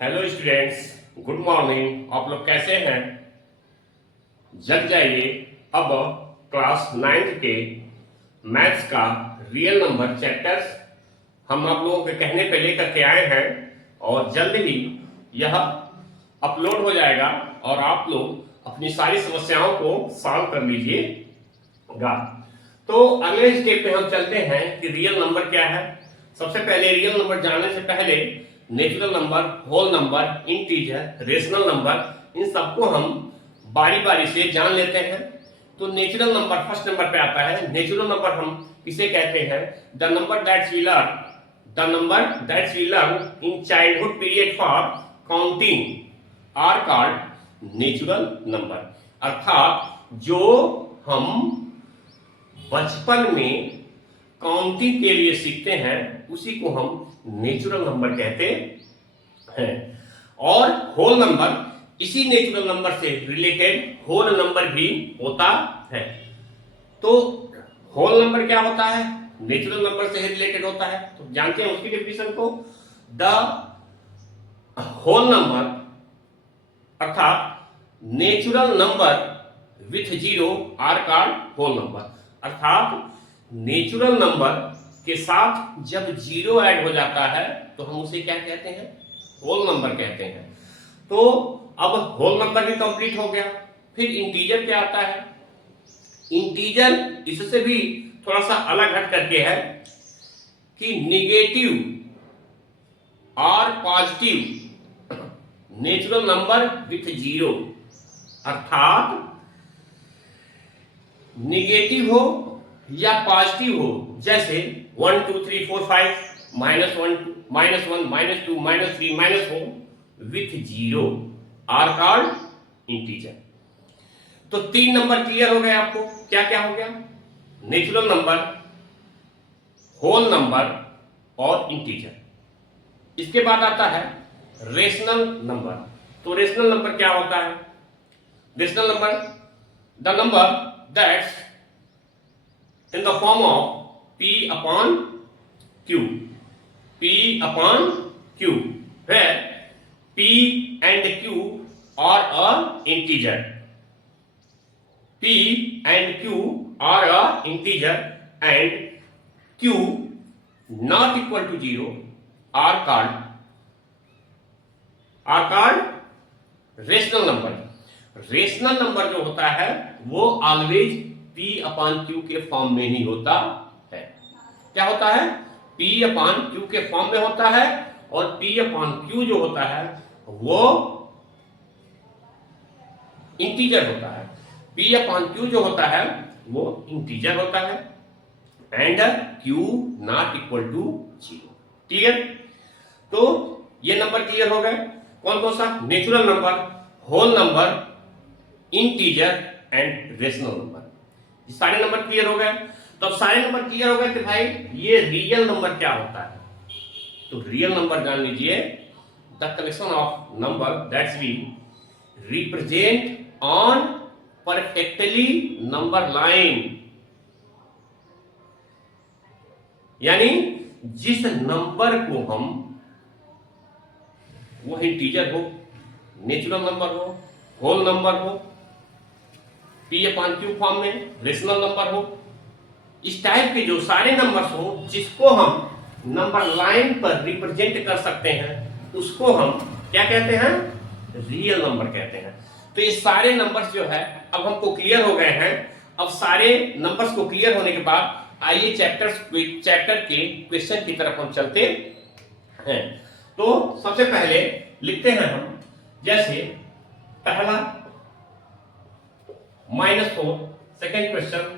Hello students, good morning. आप लोग कैसे हैं? जग जाइए। अब क्लास 9th के मैथ्स का रियल नंबर चैप्टर्स हम आप लोगों के कहने पे लेकर के आए हैं और जल्द ही यह अपलोड हो जाएगा और आप लोग अपनी सारी समस्याओं को सॉल्व कर लीजिएगा। तो अगले स्टेप पे हम चलते हैं कि रियल नंबर क्या है। सबसे पहले रियल नंबर जानने से पहले natural number, whole number, integer, rational number, इन सबको हम बारी बारी से जान लेते हैं। तो नेचुरल नंबर फर्स्ट नंबर पे आता है। नेचुरल नंबर हम किसे कहते हैं? The number that's we learn in childhood period for counting are called natural number. अर्थात जो हम बचपन में काउंटिंग के लिए सीखते हैं उसी को हम नेचुरल नंबर कहते हैं। और होल नंबर इसी नेचुरल नंबर से रिलेटेड होल नंबर भी होता है। तो होल नंबर क्या होता है? नेचुरल नंबर से रिलेटेड होता है। तो जानते हैं उसकी डेफिनेशन को। द होल नंबर अर्थात natural number with zero are called whole number. अर्थात नेचुरल नंबर के साथ जब जीरो ऐड हो जाता है तो हम उसे क्या कहते हैं? होल नंबर कहते हैं। तो अब होल नंबर भी कंप्लीट हो गया। फिर इंटीजर क्या आता है? इंटीजर इससे भी थोड़ा सा अलग हट करके है कि निगेटिव और positive natural number with zero. अर्थात निगेटिव हो या पॉजिटिव हो, जैसे 1 2 3 4 5 -1 -1 -2 -3 -4 with zero are called integer. तो 3 नंबर क्लियर हो गए आपको। क्या क्या हो गया? नेचुरल नंबर, होल नंबर और इंटीजर। इसके बाद आता है रेशनल नंबर। तो रेशनल नंबर क्या होता है? Rational number the number that's in the form of P upon Q, where P and Q are a integer. P and Q are a integer and Q not equal to 0 are called rational number. Rational number जो होता है वो always P upon Q के form में ही होता है। क्या होता है? P अपॉन Q के फॉर्म में होता है और P अपॉन Q जो होता है वो इंटीजर होता है। P अपॉन Q जो होता है वो इंटीजर होता है and Q not equal to 0। Clear? तो ये नंबर क्लियर हो गए। कौन कौन सा? Natural number, whole number, integer and rational number. सारे नंबर क्लियर हो गए। तो अब सारे नंबर क्लियर हो गए कि भाई ये रियल नंबर क्या होता है। तो रियल नंबर जान लीजिए, the collection of number that's we represent on perfectly number line. यानी जिस नंबर को हम, वो इंटीजर हो, नेचुरल नंबर हो, होल नंबर हो, P अपॉन Q फॉर्म में रेशनल नंबर हो, इस टाइप के जो सारे नंबर्स हो जिसको हम नंबर लाइन पर रिप्रेजेंट कर सकते हैं उसको हम क्या कहते हैं? रियल नंबर कहते हैं। तो ये सारे नंबर्स जो है अब हमको क्लियर हो गए हैं। अब सारे नंबर्स को क्लियर होने के बाद आइए चैप्टर के क्वेश्चन की तरफ हम चलते हैं। तो सबसे पहले लिखते हैं हम, जैसे पहला -4, second question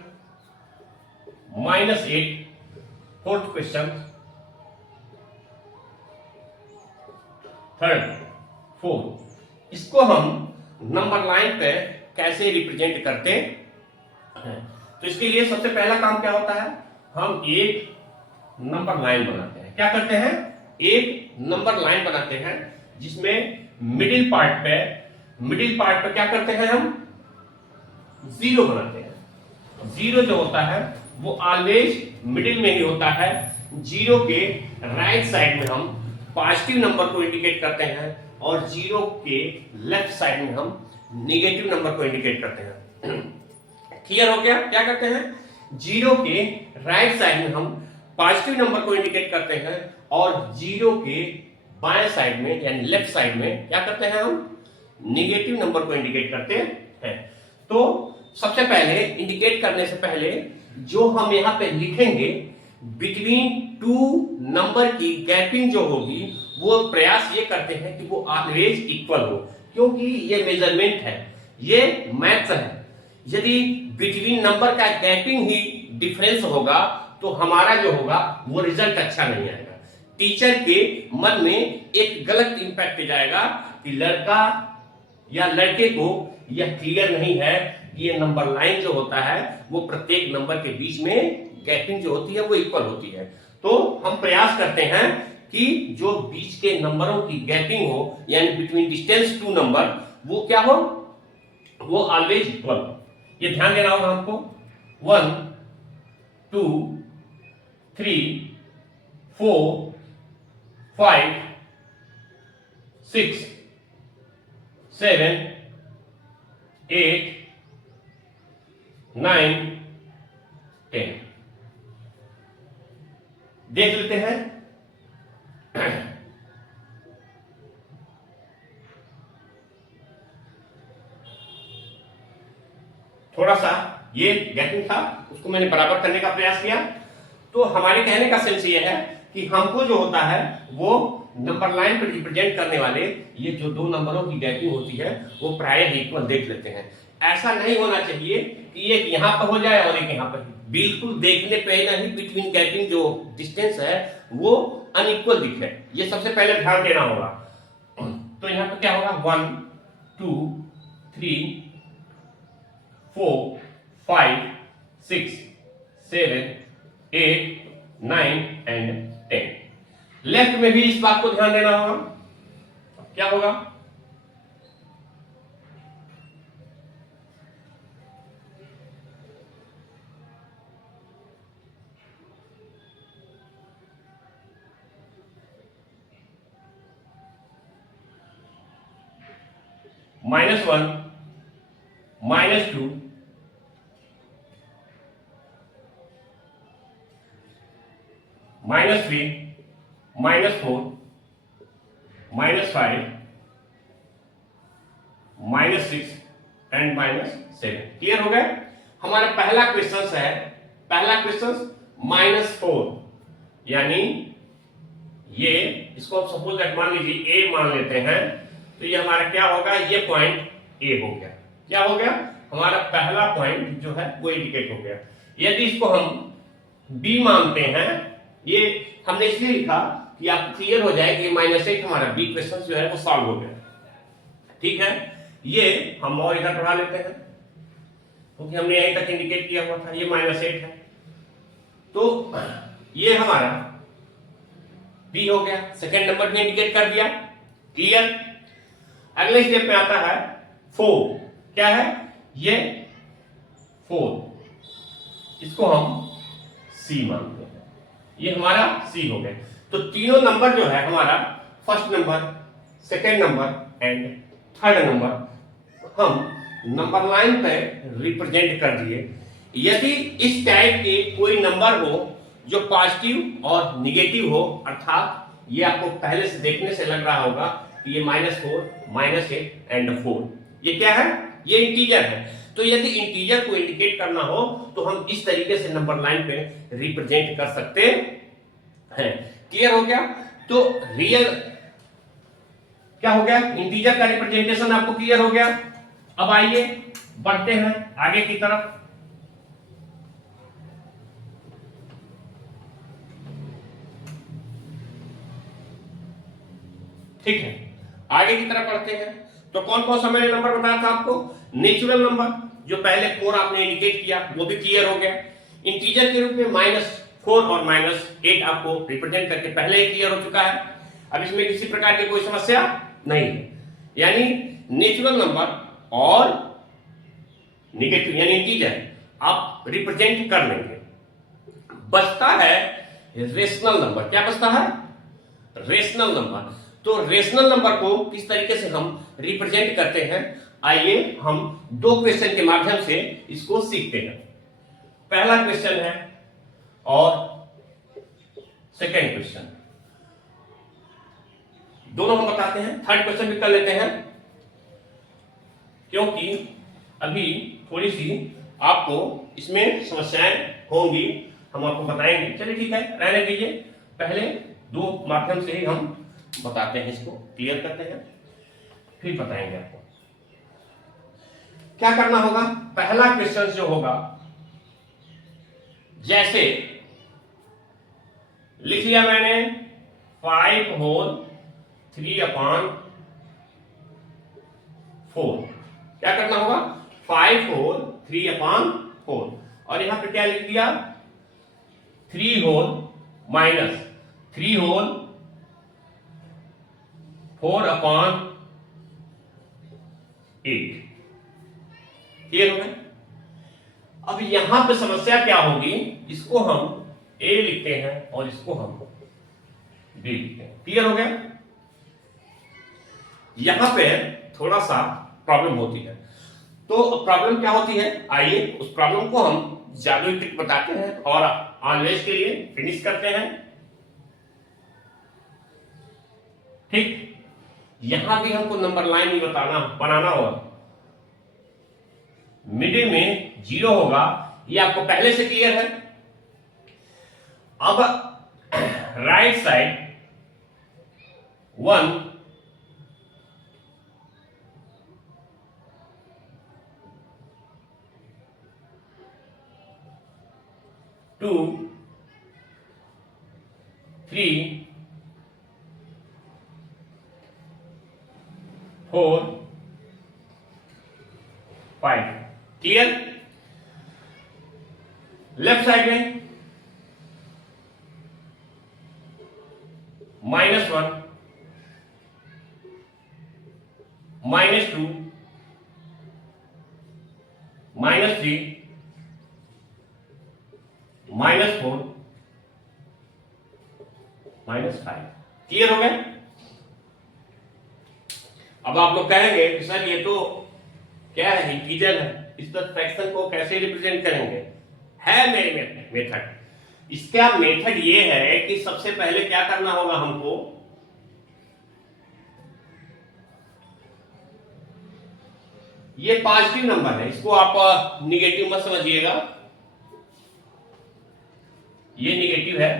-8, fourth question, third, fourth. इसको हम नंबर लाइन पे कैसे रिप्रेजेंट करते हैं? तो इसके लिए सबसे पहला काम क्या होता है? हम एक नंबर लाइन बनाते हैं। क्या करते हैं? एक नंबर लाइन बनाते हैं जिसमें मिडिल पार्ट पे क्या करते हैं? हम जीरो बनाते हैं। जीरो जो होता है वो ऑलवेज मिडिल में ही होता है। जीरो के राइट साइड में हम पॉजिटिव नंबर को इंडिकेट करते हैं और जीरो के लेफ्ट साइड में हम निगेटिव नंबर को इंडिकेट करते हैं। क्लियर हो गया? क्या करते हैं, जीरो के राइट साइड में हम पॉजिटिव नंबर को इंडिकेट करते हैं और जीरो के बाएं साइड में यानी लेफ्ट साइड में क्या करते हैं, हम निगेटिव नंबर को इंडिकेट करते हैं। तो सबसे पहले इंडिकेट करने से पहले जो हम यहां पे लिखेंगे बिटवीन टू नंबर की गैपिंग जो होगी वो प्रयास ये करते हैं कि वो ऑलवेज इक्वल हो, क्योंकि ये मेजरमेंट है, ये मैथ है। यदि बिटवीन नंबर का गैपिंग ही डिफरेंस होगा तो हमारा जो होगा वो रिजल्ट अच्छा नहीं आएगा। टीचर के मन में एक गलत इंपैक्ट जाएगा कि लड़का या लड़के को यह क्लियर नहीं है कि ये नंबर लाइन जो होता है वो प्रत्येक नंबर के बीच में गैपिंग जो होती है वो इक्वल होती है। तो हम प्रयास करते हैं कि जो बीच के नंबरों की गैपिंग हो यानी बिटवीन डिस्टेंस टू नंबर वो क्या हो, वो ऑलवेज इक्वल हो। ये ध्यान देना होगा हमको। 1 2 3 4 5 6 7 8 9 10 देख लेते हैं। थोड़ा सा ये गैपिंग था, उसको मैंने बराबर करने का प्रयास किया। तो हमारे कहने का सेंस ये है कि हमको जो होता है वो नंबर लाइन पर रिप्रेजेंट करने वाले ये जो दो नंबरों की गैपिंग होती है वो प्राय इक्वल देख लेते हैं। ऐसा नहीं होना चाहिए कि एक यहां पर हो जाए और एक यहां पर, बिल्कुल देखने पे नहीं बिटवीन गैपिंग जो डिस्टेंस है वो अनइक्वल दिखे, ये सबसे पहले ध्यान देना होगा। तो यहां पर क्या होगा, 1 2 3 4 5 6 7 8 9 एंड 10। लेफ्ट में भी इस बात को ध्यान देना होगा। क्या होगा, -1 -2 -3 -4 -5 -6 एंड -7। क्लियर हो गए? हमारा पहला क्वेश्चन है, पहला क्वेश्चन -4 यानी ये, इसको हम सपोज दैट मान लीजिए ए मान लेते हैं, तो ये हमारा क्या होगा, ये पॉइंट ए हो गया। क्या हो गया, हमारा पहला पॉइंट जो है वो इंडिकेट हो गया। यदि इसको हम बी मानते हैं, ये हमने इसलिए लिखा कि आपको क्लियर हो जाए कि -8 हमारा बी क्वेश्चन जो है वो सॉल्व हो गया। ठीक है, ये हम और इधर बढ़ा लेते हैं क्योंकि हमने यहीं तक इंडिकेट किया हुआ था, ये -8 है, तो ये हमारा बी हो गया। सेकेंड नंबर पे इंडिकेट कर दिया। क्लियर? अगले स्टेप में आता है 4। क्या है ये, 4, इसको हम सी मानते हैं, ये हमारा सी हो गया। तो तीनों नंबर जो है हमारा, first number, second number and third number, हम नंबर लाइन पे रिप्रेजेंट कर दिए। यदि इस टाइप के कोई नंबर हो जो पॉजिटिव और निगेटिव हो, अर्थात ये आपको पहले से देखने से लग रहा होगा कि ये -4 -8 एंड 4, ये क्या है, ये इंटीजर है। तो यदि इंटीजर को इंडिकेट करना हो तो हम इस तरीके से नंबर लाइन पे रिप्रेजेंट कर सकते हैं। क्लियर हो गया? तो रियल क्या हो गया, इंटीजर का रिप्रेजेंटेशन आपको क्लियर हो गया। अब आइए बढ़ते हैं आगे की तरफ। ठीक है, आगे की तरफ बढ़ते हैं। तो कौन कौन सा मैंने नंबर बताया था आपको, नेचुरल नंबर जो पहले 4 आपने इंडिकेट किया वो भी क्लियर हो गया। इंटीजर के रूप में -4 और -8 आपको रिप्रेजेंट करके पहले ही क्लियर हो चुका है। अब इसमें किसी प्रकार की कोई समस्या नहीं है, यानी नेचुरल नंबर और नेगेटिव यानी इंटीजर आप रिप्रेजेंट कर लेंगे। बचता है रेशनल नंबर। क्या बचता है, रेशनल नंबर। तो रेशनल नंबर को किस तरीके से हम रिप्रेजेंट करते हैं, आइए हम दो क्वेश्चन के माध्यम से इसको सीखते हैं। पहला क्वेश्चन है और सेकेंड क्वेश्चन, दोनों हम बताते हैं। थर्ड क्वेश्चन भी कर लेते हैं, क्योंकि अभी थोड़ी सी आपको इसमें समस्याएं होंगी, हम आपको बताएंगे। चलिए ठीक है, रहने दीजिए, पहले दो माध्यम से ही हम बताते हैं, इसको क्लियर करते हैं, फिर बताएंगे आपको क्या करना होगा। पहला क्वेश्चन जो होगा, जैसे लिख लिया मैंने 5 होल 3/4, क्या करना होगा 5 होल 3/4, और यहां पे क्या लिख दिया 3 होल माइनस 3 होल 4/8, क्लियर हो गया। अब यहां पे समस्या क्या होगी, इसको हम ए लिखते हैं और इसको हम बी लिखते हैं, क्लियर हो गया। यहां पे थोड़ा सा प्रॉब्लम होती है, तो प्रॉब्लम क्या होती है, आइए उस प्रॉब्लम को हम जादुई ट्रिक बताते हैं और ऑलवेज के लिए फिनिश करते हैं। ठीक, यहां भी हमको नंबर लाइन ही बनाना होगा, मिडिल में 0 होगा, ये आपको पहले से क्लियर है। अब right side 1 2 3 4 5, clear. Left side में -1 -2 -3 -4 -5, क्लियर हो गया। अब आप लोग कहेंगे कि सर ये तो क्या है, इंटीजर है, इस पर फ्रैक्शन को कैसे रिप्रेजेंट करेंगे। है मेरे मेथड, इसका मेथड ये है कि सबसे पहले क्या करना होगा हमको, ये पॉजिटिव नंबर है, इसको आप निगेटिव मत समझिएगा, ये निगेटिव है,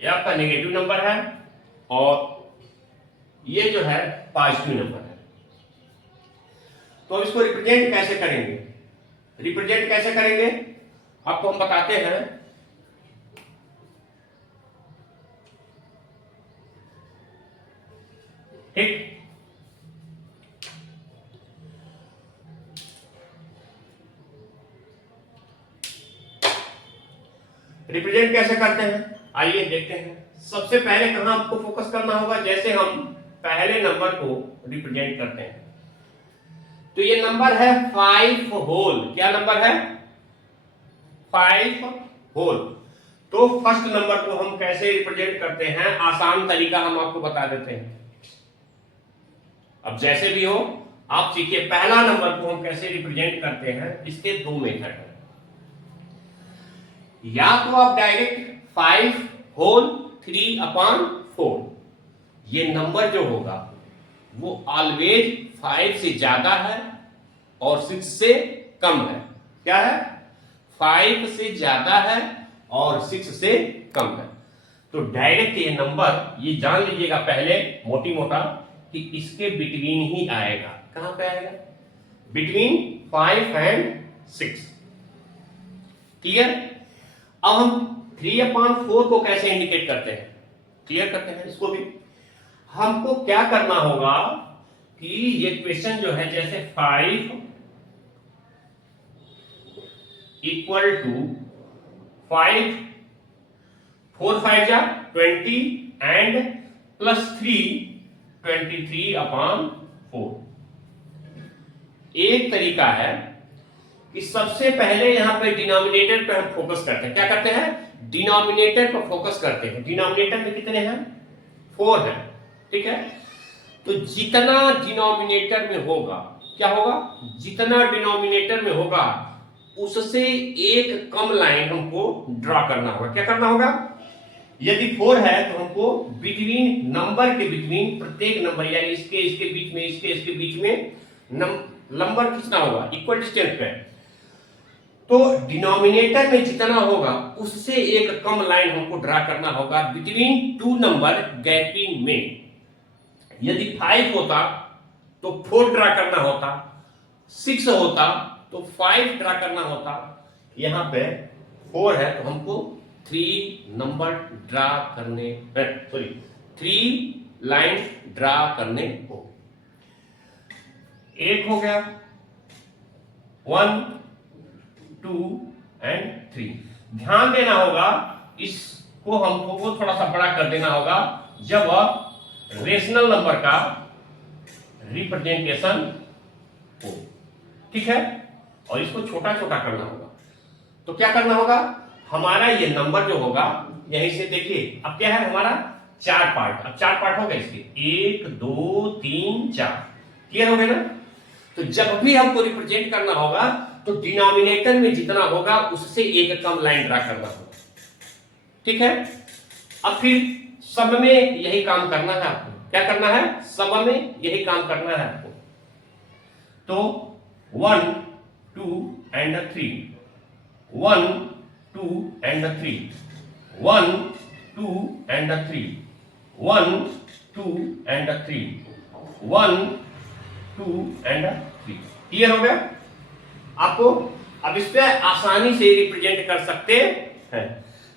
ये आपका निगेटिव नंबर है, और ये जो है पॉजिटिव नंबर है। तो इसको रिप्रेजेंट कैसे करेंगे, आपको हम बताते हैं। ठीक, रिप्रेजेंट कैसे करते हैं, आइए देखते हैं। सबसे पहले कहां आपको फोकस करना होगा, जैसे हम पहले नंबर को रिप्रेजेंट करते हैं, तो ये नंबर है 5 होल, क्या नंबर है 5 होल। तो फर्स्ट नंबर को हम कैसे रिप्रेजेंट करते हैं, आसान तरीका हम आपको बता देते हैं। अब जैसे भी हो आप सीखिए, पहला नंबर को हम कैसे रिप्रेजेंट करते हैं, इसके दो मेथड हैं। या तो आप डायरेक्ट 5 होल 3/4, ये नंबर जो होगा वो ऑलवेज 5 से ज्यादा है और 6 से कम है। क्या है, 5 से ज्यादा है और 6 से कम है। तो डायरेक्ट ये नंबर, ये जान लीजिएगा पहले मोटी मोटा कि इसके बिटवीन ही आएगा। कहां पे आएगा, बिटवीन 5 एंड 6, क्लियर। अब हम 3/4 को कैसे इंडिकेट करते हैं, क्लियर करते हैं इसको भी। हमको क्या करना होगा कि ये क्वेश्चन जो है, जैसे 5 इक्वल टू 5 4 5 जा 20 एंड +3 23/4। एक तरीका है कि सबसे पहले यहां पे डिनोमिनेटर पे हम फोकस करते हैं। क्या करते हैं, डिनोमिनेटर पर फोकस करते हैं। डिनोमिनेटर में कितने हैं, 4 हैं, ठीक है। तो जितना डिनोमिनेटर में होगा, क्या होगा, जितना डिनोमिनेटर में होगा उससे एक कम लाइन हमको ड्रॉ करना होगा। क्या करना होगा, यदि 4 है तो हमको बिटवीन नंबर के बिटवीन, प्रत्येक नंबर यानी इसके बीच में, इसके बीच में नंबर खींचना होगा इक्वल डिस्टेंस पे। तो डिनोमिनेटर में जितना होगा उससे एक कम लाइन हमको ड्रा करना होगा बिटवीन टू नंबर गैपिंग में। यदि 5 होता तो 4 ड्रा करना होता, 6 होता तो 5 ड्रा करना होता। यहां पे 4 है तो हमको 3 नंबर ड्रा करने, सॉरी 3 लाइन ड्रा करने हो। एक हो गया, 1 2 एंड 3। ध्यान देना होगा, इसको हमको थोड़ा सा बड़ा कर देना होगा जब रेशनल नंबर का रिप्रेजेंटेशन हो, ठीक है। और इसको छोटा छोटा करना होगा। तो क्या करना होगा, हमारा ये नंबर जो होगा यहीं से देखिए, अब क्या है हमारा 4 पार्ट, अब 4 पार्ट हो गए इसके, 1 2 3 4, क्लियर हो गए ना। तो जब भी हमको रिप्रेजेंट करना होगा तो डिनोमिनेटर में जितना होगा उससे एक कम लाइन ड्रा करना होगा, ठीक है। अब फिर सब में यही काम करना है आपको। क्या करना है, सब में यही काम करना है आपको। तो 1 2 and 3, 1 2 and 3, 1 2 and 3, 1 2 and 3, 1 2 and 3, clear हो गया आपको। अब इस पे आसानी से रिप्रेजेंट कर सकते हैं।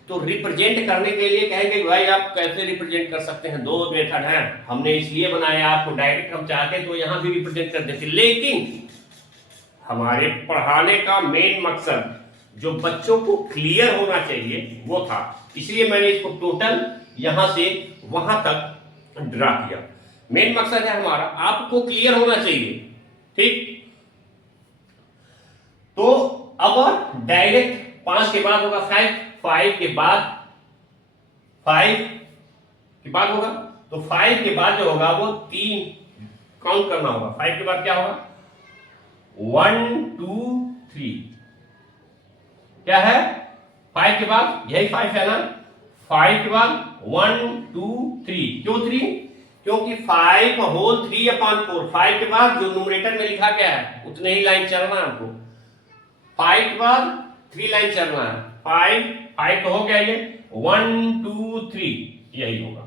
तो रिप्रेजेंट करने के लिए कहेंगे भाई आप कैसे रिप्रेजेंट कर सकते हैं, 2 मेथड हैं, हमने इसलिए बनाया आपको, डायरेक्ट हम चाहते तो यहां भी रिप्रेजेंट कर देते, लेकिन हमारे पढ़ाने का मेन मकसद जो बच्चों को क्लियर होना चाहिए वो था, इसलिए मैंने इसको टोटल यहां से वहां तक ड्रा किया। मेन मकसद है हमारा आपको क्लियर होना चाहिए, ठीक। तो अब डायरेक्ट 5 के बाद होगा 5, 5 के बाद, 5 के बाद होगा, तो 5 के बाद जो होगा वो 3 काउंट करना होगा। 5 के बाद क्या होगा, 1 2 3, क्या है 5 के बाद, यही 5 है ना। 5 के बाद 1 2 3, क्यों 3, क्योंकि 5 होल 3/4, 5 के बाद जो न्यूमरेटर में लिखा गया है उतने ही लाइन चलना है आपको। 5 के बाद 3 लाइन चलना है, 5 तो हो गया ये, 1 2 3 यही होगा,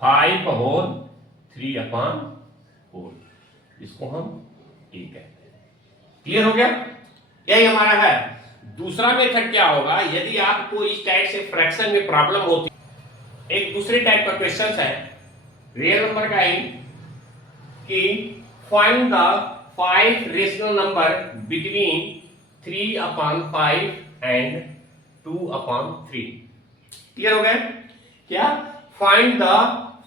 5 होल 3/4, इसको हम ए कहते हैं, क्लियर हो गया। यही हमारा है। दूसरा मेथड क्या होगा, यदि आपको इस टाइप से फ्रैक्शन में प्रॉब्लम होती, एक दूसरे टाइप का क्वेश्चन है रियल नंबर का ही, कि find the 5 rational number between 3/5 and 2/3, clear हो गया। क्या, find the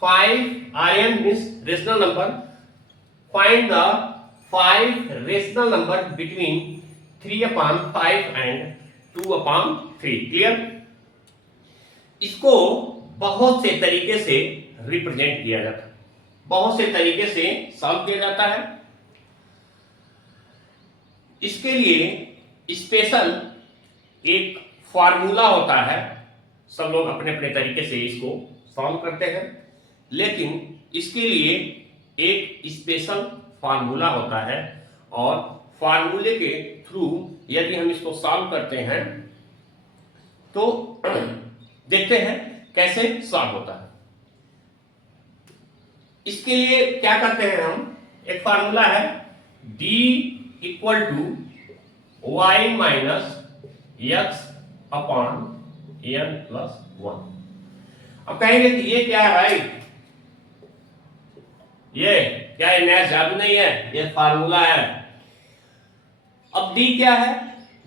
5 RN means rational number, find the 5 rational number between 3/5 and 2/3, clear. इसको बहुत से तरीके से रिप्रेजेंट किया जाता है, बहुत से तरीके से सॉल्व किया जाता है। इसके लिए स्पेशल एक फार्मूला होता है, सब लोग अपने अपने तरीके से इसको सॉल्व करते हैं, लेकिन इसके लिए एक स्पेशल फार्मूला होता है, और फार्मूले के थ्रू यदि हम इसको सॉल्व करते हैं तो देखते हैं कैसे सॉल्व होता है। इसके लिए क्या करते हैं हम, एक फार्मूला है d equal to y minus x upon n plus 1। अब कहेंगे कि ये क्या है भाई, ये क्या है, नया जादू नहीं है, ये फार्मूला है। अब d क्या है,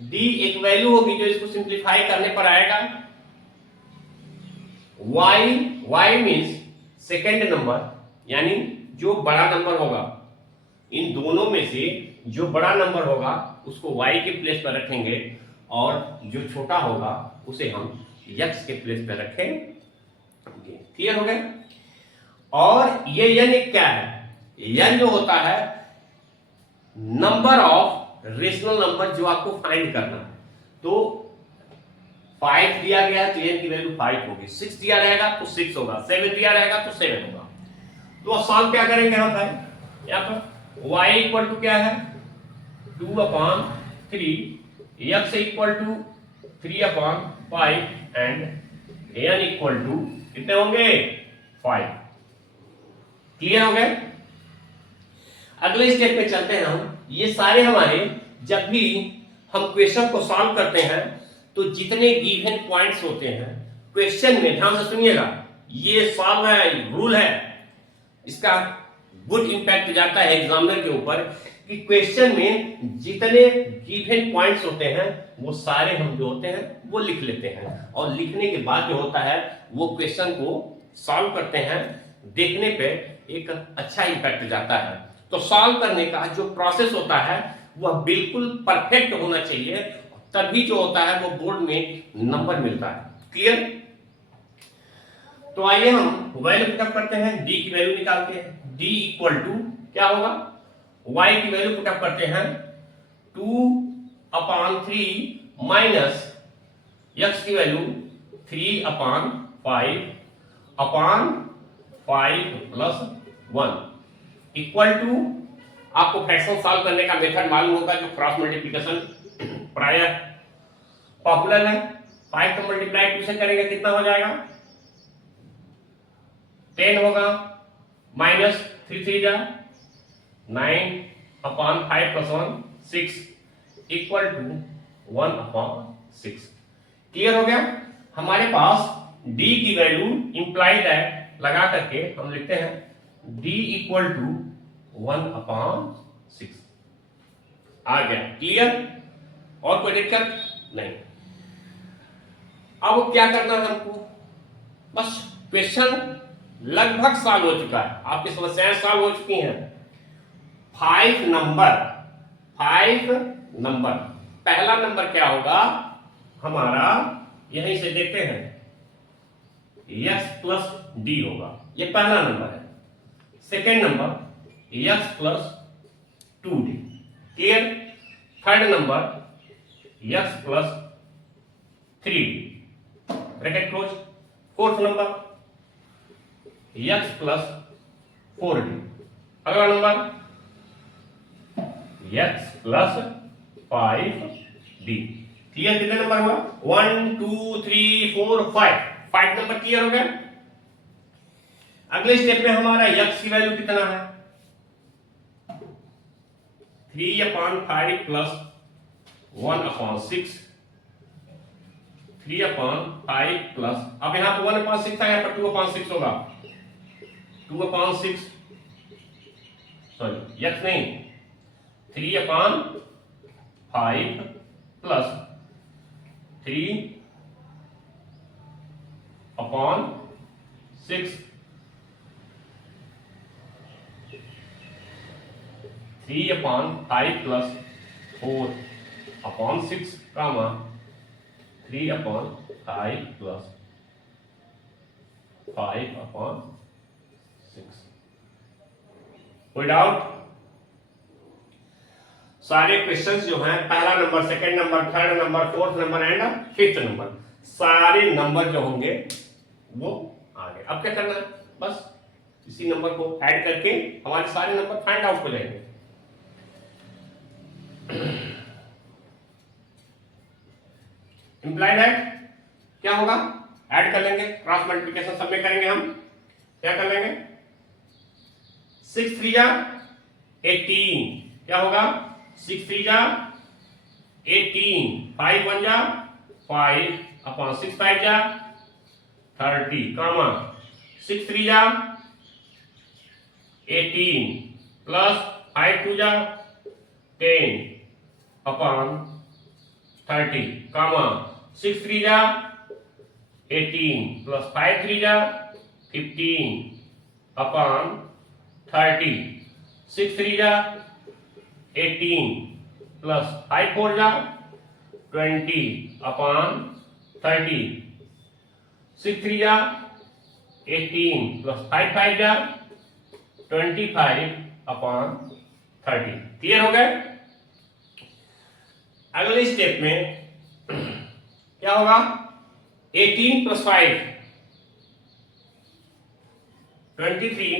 d एक वैल्यू होगी जो इसको सिंप्लीफाई करने पर आएगा। y मीन्स सेकेंड नंबर, यानी जो बड़ा नंबर होगा, इन दोनों में से जो बड़ा नंबर होगा उसको y के प्लेस पर रखेंगे, और जो छोटा होगा उसे हम x के प्लेस पर रखें, क्लियर हो गया। और ये n एक क्या है, n जो होता है नंबर ऑफ रेशनल नंबर जो आपको फाइंड करना है। तो 5 दिया गया है तो n की वैल्यू 5 होगी, 6 दिया रहेगा तो 6 होगा, 7 दिया रहेगा तो 7 होगा। तो अब सॉल्व क्या करेंगे हम भाई, यहाँ पर y इक्वल टू क्या है 2/3, x equal to 3/5 and n equal to कितने होंगे 5। क्लियर हो गए। अगले स्टेप पे चलते हैं हम। ये सारे हमारे जब भी हम क्वेश्चन को सॉल्व करते हैं तो जितने गिवन पॉइंट्स होते हैं क्वेश्चन में, ध्यान से सुनिएगा, ये सॉल्व है, रूल है, इसका गुड इंपैक्ट जाता है एग्जामिनर के ऊपर कि क्वेश्चन में जितने गिवन पॉइंट्स होते हैं वो सारे हम जो होते हैं वो लिख लेते हैं, और लिखने के बाद जो होता है वो क्वेश्चन को सॉल्व करते हैं, देखने पे एक अच्छा इंपैक्ट जाता है। तो सॉल्व करने का जो प्रोसेस होता है वह बिल्कुल परफेक्ट होना चाहिए, तभी जो होता है वो बोर्ड में नंबर मिलता है। क्लियर। तो आइए हम वैल्यू पुटअप करते हैं, d की वैल्यू निकालते हैं। d इक्वल टू क्या होगा, y की वैल्यू पुटअप करते हैं 2/3 माइनस x की वैल्यू 3/5 प्लस 1 इक्वल टू, आपको फ्रैक्शन सॉल्व करने का मेथड मालूम होगा जो क्रॉस मल्टीप्लिकेशन प्राय पॉपुलर है। 5 को मल्टीप्लाई 2 से करेंगे कितना हो जाएगा 10 होगा, माइनस 3 3 जा 9/5 प्लस 1 6 इक्वल टू 1/6। क्लियर हो गया। हमारे पास d की वैल्यू इंप्लाइड है लगा करके हम लिखते हैं d इक्वल टू 1/6 आ गया। क्लियर, और कोई दिक्कत नहीं। अब क्या करना है हमको, बस क्वेश्चन लगभग सॉल्व हो चुका है, आपकी समस्याएं सॉल्व हो चुकी हैं। 5 नंबर, पहला नंबर क्या होगा हमारा, यहीं से देखते हैं x प्लस डी होगा, ये पहला नंबर है। Second number x plus 2d। Clear. Third number x plus 3d, bracket close. Fourth number x plus 4d। अगला number x plus 5d। Clear, कितने नंबर हुआ 1 2 3 4 5 नंबर क्लियर हो गया। अगले स्टेप में हमारा x की वैल्यू कितना है 3/5 प्लस 1/6, 3/5 प्लस, अब यहां पर 1/6 था, यहां पर 2/6 होगा, 2/6 सॉरी x नहीं 3/5 प्लस 3/6, 3/5 प्लस 4/6 कामा 3/5 प्लस 5/6। कोई डाउट? सारे क्वेश्चंस जो हैं, पहला number, second number, third number, fourth number and fifth number, सारे नंबर जो होंगे वो आ गए। अब क्या करना है, बस इसी नंबर को ऐड करके हमारे सारे नंबर फाइंड आउट हो जाएंगे। इंप्लाइड ऐड क्या होगा, ऐड कर लेंगे, क्रॉस मल्टीप्लिकेशन सब में करेंगे हम। क्या कर लेंगे 6 3 जा 18, क्या होगा 6 3 जा 18, 5 1 जा 5/6, 5 जा 30 कामा 6 3 जा 18 प्लस 5 2 जा 10/30 कामा 6 3 जा 18 प्लस 5 3 जा 15/30, 6 3 जा 18 प्लस 5 4 जा 20/30, 6 3 जा 18 प्लस 5 5 जा 25 अपॉन 30। क्लियर हो गए? अगले स्टेप में क्या होगा? 18 प्लस 5 23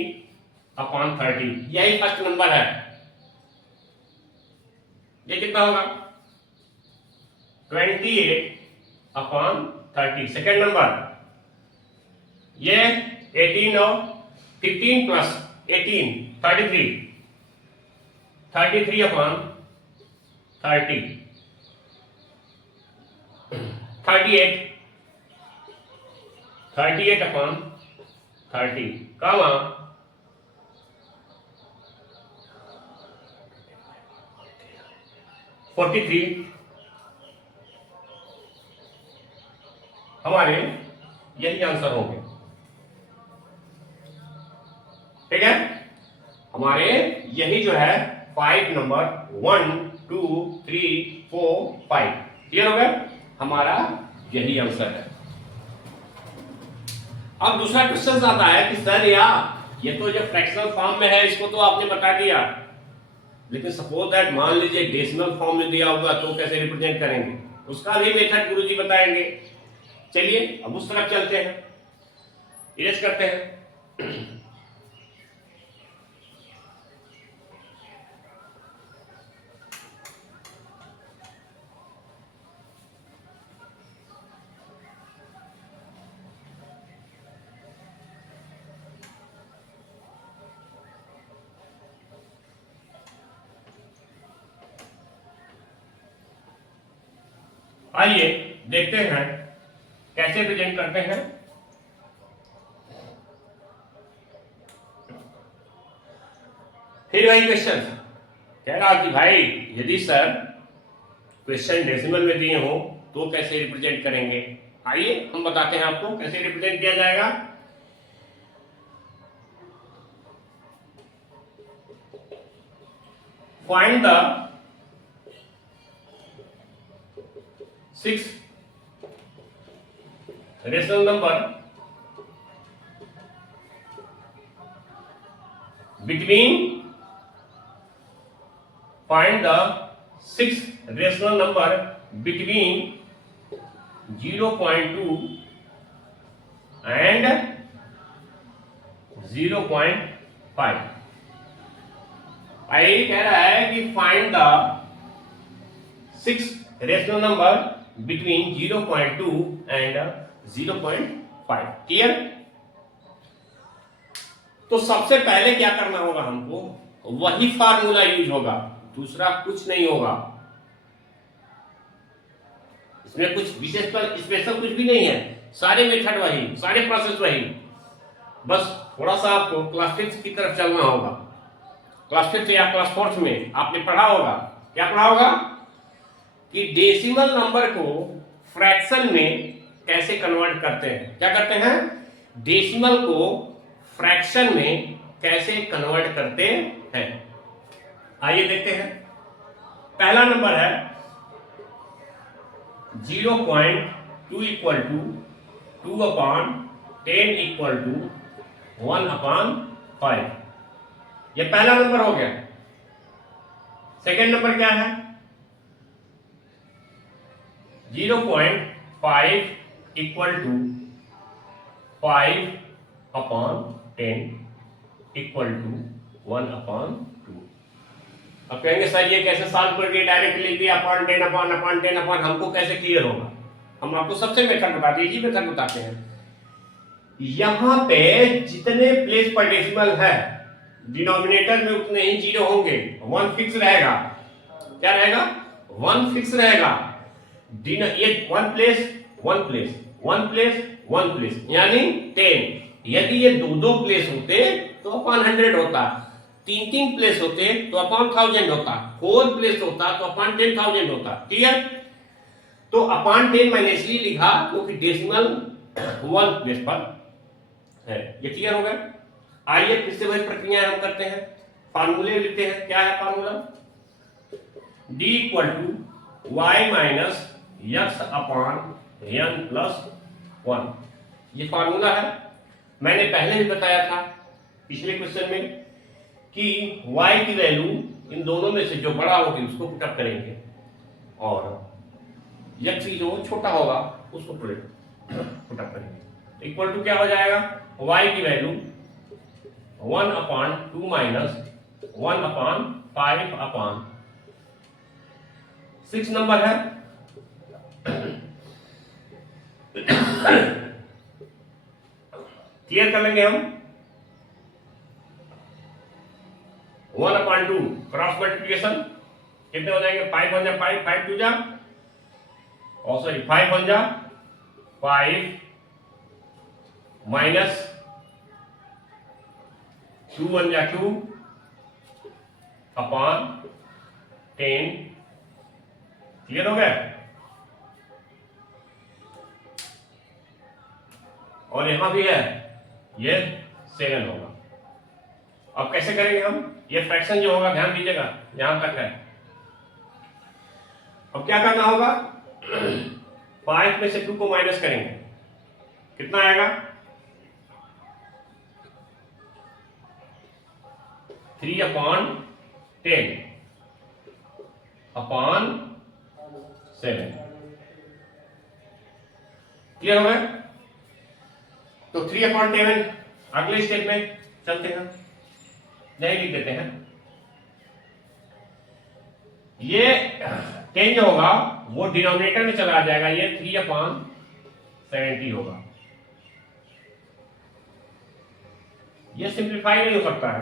अपॉन 30, यही फर्स्ट नंबर है। ये कितना होगा? 28 अपॉन 30, सेकेंड नंबर। ये 18 और 15 प्लस 18 33 अपॉन 30 38 अपॉन 30 कमा 43। हमारे यही आंसर होंगे। ठीक है, हमारे यही जो है 5 नंबर 1 2 3 4 5 क्लियर हो गया? हमारा यही आंसर है। अब दूसरा क्वेश्चन आता है कि सर यार ये तो जो फ्रैक्शनल फॉर्म में है इसको तो आपने बता दिया, लेकिन सपोज दैट मान लीजिए डेसिमल फॉर्म में दिया होगा तो कैसे रिप्रेजेंट करेंगे? उसका भी मेथड गुरुजी बताएंगे। चलिए अब उस तरफ चलते हैं, इरेज करते हैं। आइए देखते हैं कैसे प्रेजेंट करते हैं। फिर वही क्वेश्चन कह रहा कि भाई यदि सर क्वेश्चन डेसिमल में दिए हो तो कैसे रिप्रेजेंट करेंगे? आइए हम बताते हैं आपको कैसे रिप्रेजेंट किया जाएगा। Find the 6 rational number between find the 6 rational number between 0.2 and 0.5। आई कह रहा है कि find the 6 rational number between 0.2 and 0.5। Clear? तो सबसे पहले क्या करना होगा हमको? वही फार्मूला यूज होगा, दूसरा कुछ नहीं होगा। इसमें कुछ विशेष पर स्पेशल कुछ भी नहीं है, सारे मेथड वही, सारे प्रोसेस वही। बस थोड़ा सा आपको क्लास 5 की तरफ चलना होगा। क्लास 5 या क्लास 4 में आपने पढ़ा होगा, क्या पढ़ा होगा कि डेसिमल नंबर को फ्रैक्शन में कैसे कन्वर्ट करते हैं। क्या करते हैं? डेसिमल को फ्रैक्शन में कैसे कन्वर्ट करते हैं। आइए देखते हैं। पहला नंबर है 0.2 equal to 2 upon 10 equal to 1 upon 5। ये पहला नंबर हो गया। सेकेंड नंबर क्या है? 0.5 equal to 5 upon 10 equal to 1 upon 2। अब कहेंगे सर ये कैसे सॉल्व करके डायरेक्ट लिख दिया अपॉन 10 अपॉन 10 अपॉन, हमको कैसे क्लियर होगा? हम आपको सबसे मेथड बताते हैं, ये मेथड बताते हैं। यहां पे जितने प्लेस पर डेसिमल है डिनोमिनेटर में उतने ही जीरो होंगे। 1 फिक्स रहेगा। क्या रहेगा? 1 फिक्स रहेगा। ये 1 प्लेस 1 प्लेस 1 प्लेस 1 प्लेस यानी 10। यदि ये दो प्लेस होते तो अपॉन 100 होता, 3 प्लेस होते तो अपॉन 1000 होता, 4 प्लेस होता तो अपॉन 10,000 होता। क्लियर? तो अपॉन 10 मैंने इसलिए लिखा क्योंकि डेसिमल 1 प्लेस पर है। ये क्लियर हो गया? आइए फिर से वही प्रक्रिया हम करते हैं, फार्मूले लिखते हैं। क्या है formula? d equal to y minus x upon n plus 1। ये फार्मूला है। मैंने पहले भी बताया था पिछले क्वेश्चन में कि y की वैल्यू इन दोनों में से जो बड़ा होगी उसको पुटअप करेंगे और x की जो छोटा होगा उसको पुटअप करेंगे। इक्वल टू क्या हो जाएगा, y की वैल्यू 1/2 माइनस 1/5/6 नंबर है। क्लियर कर लेंगे हम। 1/2 क्रॉस मल्टीप्लिकेशन कितने हो जाएंगे, 5 1 जा 5, 5 2 जा, और सॉरी 5 1 जा 5 माइनस 2 1 जा 2 अपॉन 10। क्लियर हो गया। और यहां भी है ये 7 होगा। अब कैसे करेंगे हम, ये फ्रैक्शन जो होगा ध्यान दीजिएगा यहां तक है। अब क्या करना होगा, 5 में से 2 को माइनस करेंगे, कितना आएगा 3/10 अपॉन 7। क्लियर हो गया। तो 3/10 अगले स्टेप में चलते हैं, यही लिख देते हैं। ये 10 जो होगा वो डिनोमिनेटर में चला जाएगा, ये 3/70 होगा। ये सिंप्लीफाई नहीं हो सकता है,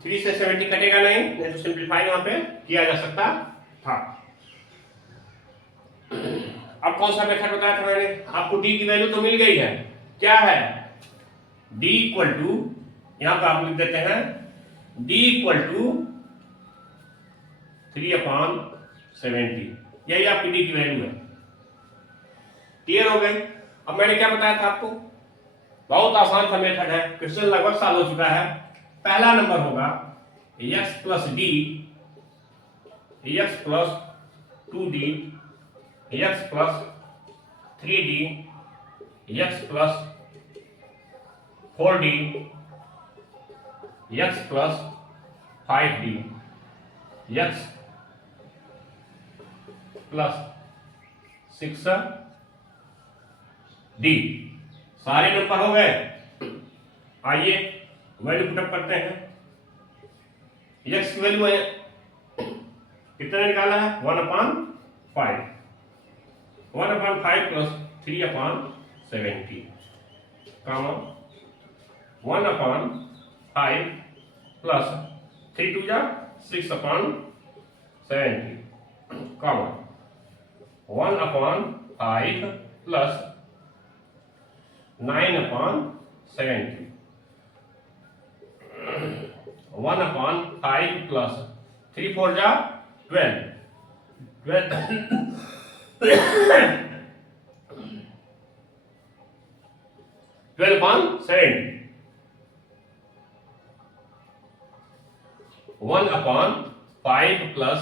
3 से 70 कटेगा नहीं तो सिंप्लीफाई यहां पे किया जा सकता था। अब कौन सा मेथड बताया था मैंने आपको, डी की वैल्यू तो मिल गई है, क्या है d इक्वल टू, यहां पर आप लिख देते हैं d इक्वल टू 3/70, यही आपकी डी की वैल्यू है। क्लियर हो गई। अब मैंने क्या बताया था आपको, बहुत आसान सा मेथड है, क्वेश्चन लगभग साल हो चुका है। पहला नंबर होगा x plus D, x plus 2d, x plus 3d, x plus 4d, x plus 5d, x plus 6d। सारे नंबर हो गए। आइए वैल्यू पुटअप करते हैं। x की वैल्यू है कितना निकाला है, 1/5, 1/5 प्लस 3/70 कामा 1/5 प्लस 3 2 जा 6/70 कामा 1/5 प्लस 9/70, 1/5 प्लस 3 4 जा 12, 12/70, 1/5 प्लस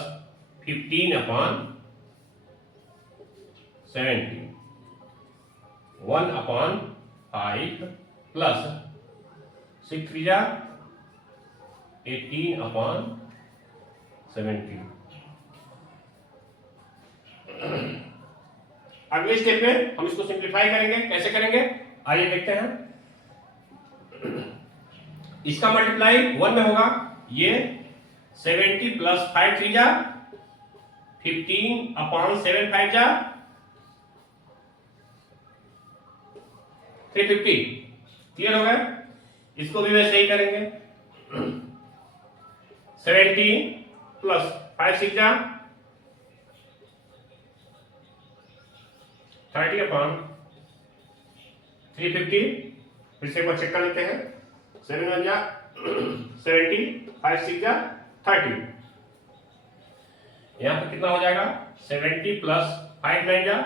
15/70, 1/5 प्लस 6 3 जा 18/70। अगले स्टेप में हम इसको सिंप्लीफाई करेंगे। कैसे करेंगे आइए देखते हैं। इसका मल्टीप्लाई 1 में होगा, ये 70 प्लस 5 3 जा 15/75 जा 350। क्लियर हो गया। इसको भी वैसे ही करेंगे, 70 प्लस 5 6 जा 30/350। फिर से एक बार चेक कर लेते हैं, 7 1 जा 70, 5 6 जा 30। यहां पर कितना हो जाएगा, 70 प्लस 5 9 जा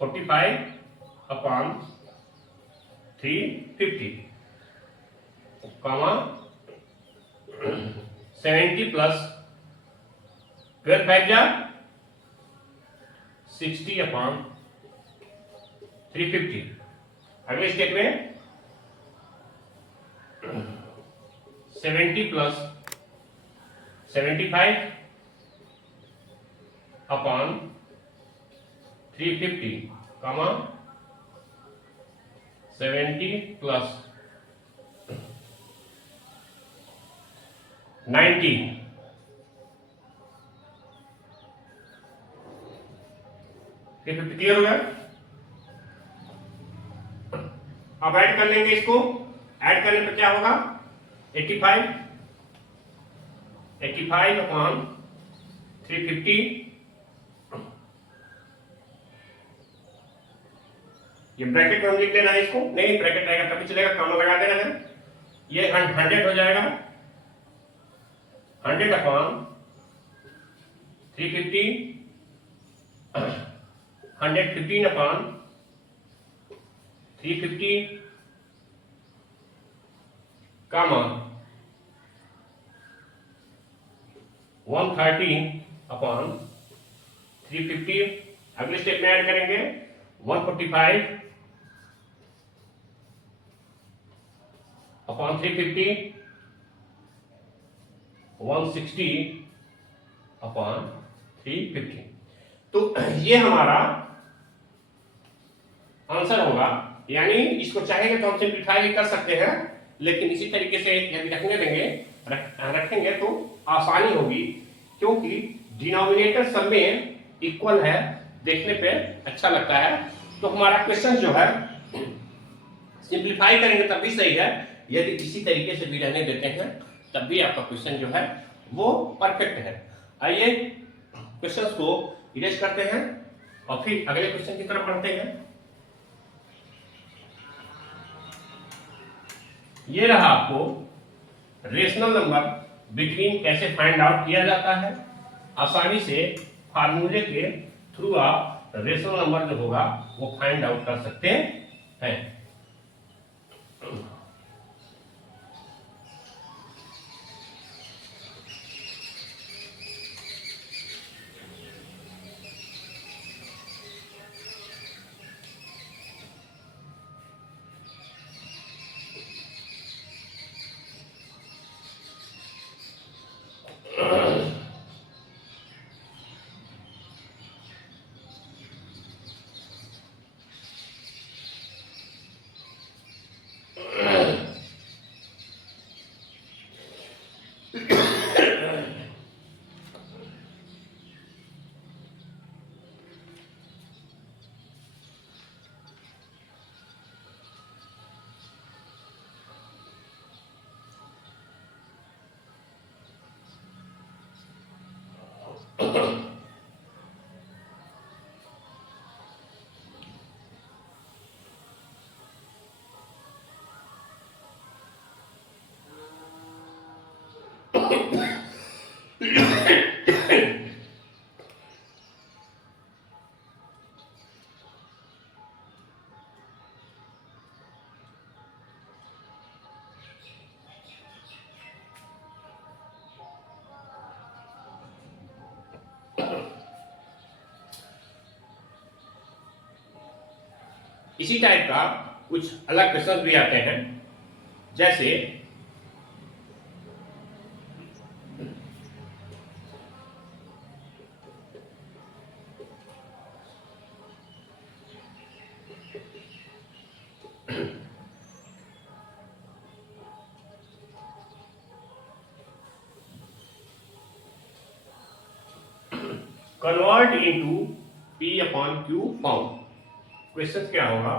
45/350 कामा 70 प्लस 12 5 जा 60/350। अगले स्टेप में 70 plus 75 upon 350 comma 70 plus 90 clear हो गया। अब ऐड कर लेंगे इसको, ऐड करने पर क्या होगा 85 अपॉन 350, ये ब्रैकेट में हम लिख लेना है इसको, नहीं ब्रैकेट रहेगा तभी चलेगा, कॉमा लगा देना है, ये 100 हो जाएगा, 100 अपॉन 350, 115 अपॉन 350 कॉमा 130 अपॉन 350। अगले स्टेप में ऐड करेंगे 145 अपॉन 350, 160 अपॉन 350। तो ये हमारा आंसर होगा। यानी इसको चाहेंगे तो हम सिंप्लीफाई भी कर सकते हैं, लेकिन इसी तरीके से यदि रखेंगे तो आसानी होगी, क्योंकि डिनोमिनेटर सब में इक्वल है, देखने पे अच्छा लगता है। तो हमारा क्वेश्चन जो है सिंप्लीफाई करेंगे तब भी सही है, यदि इसी तरीके से भी रहने देते हैं तब भी आपका क्वेश्चन जो है वो परफेक्ट है। आइए क्वेश्चंस को इरेज करते हैं और फिर अगले क्वेश्चन की तरफ बढ़ते हैं। ये रहा आपको रेशनल नंबर बिटवीन कैसे फाइंड आउट किया जाता है। आसानी से फार्मूले के थ्रू आप रेशनल नंबर जो होगा वो फाइंड आउट कर सकते हैं। इसी टाइप का कुछ अलग क्वेश्चन भी आते हैं, जैसे convert into P upon Q form. Question क्या होगा,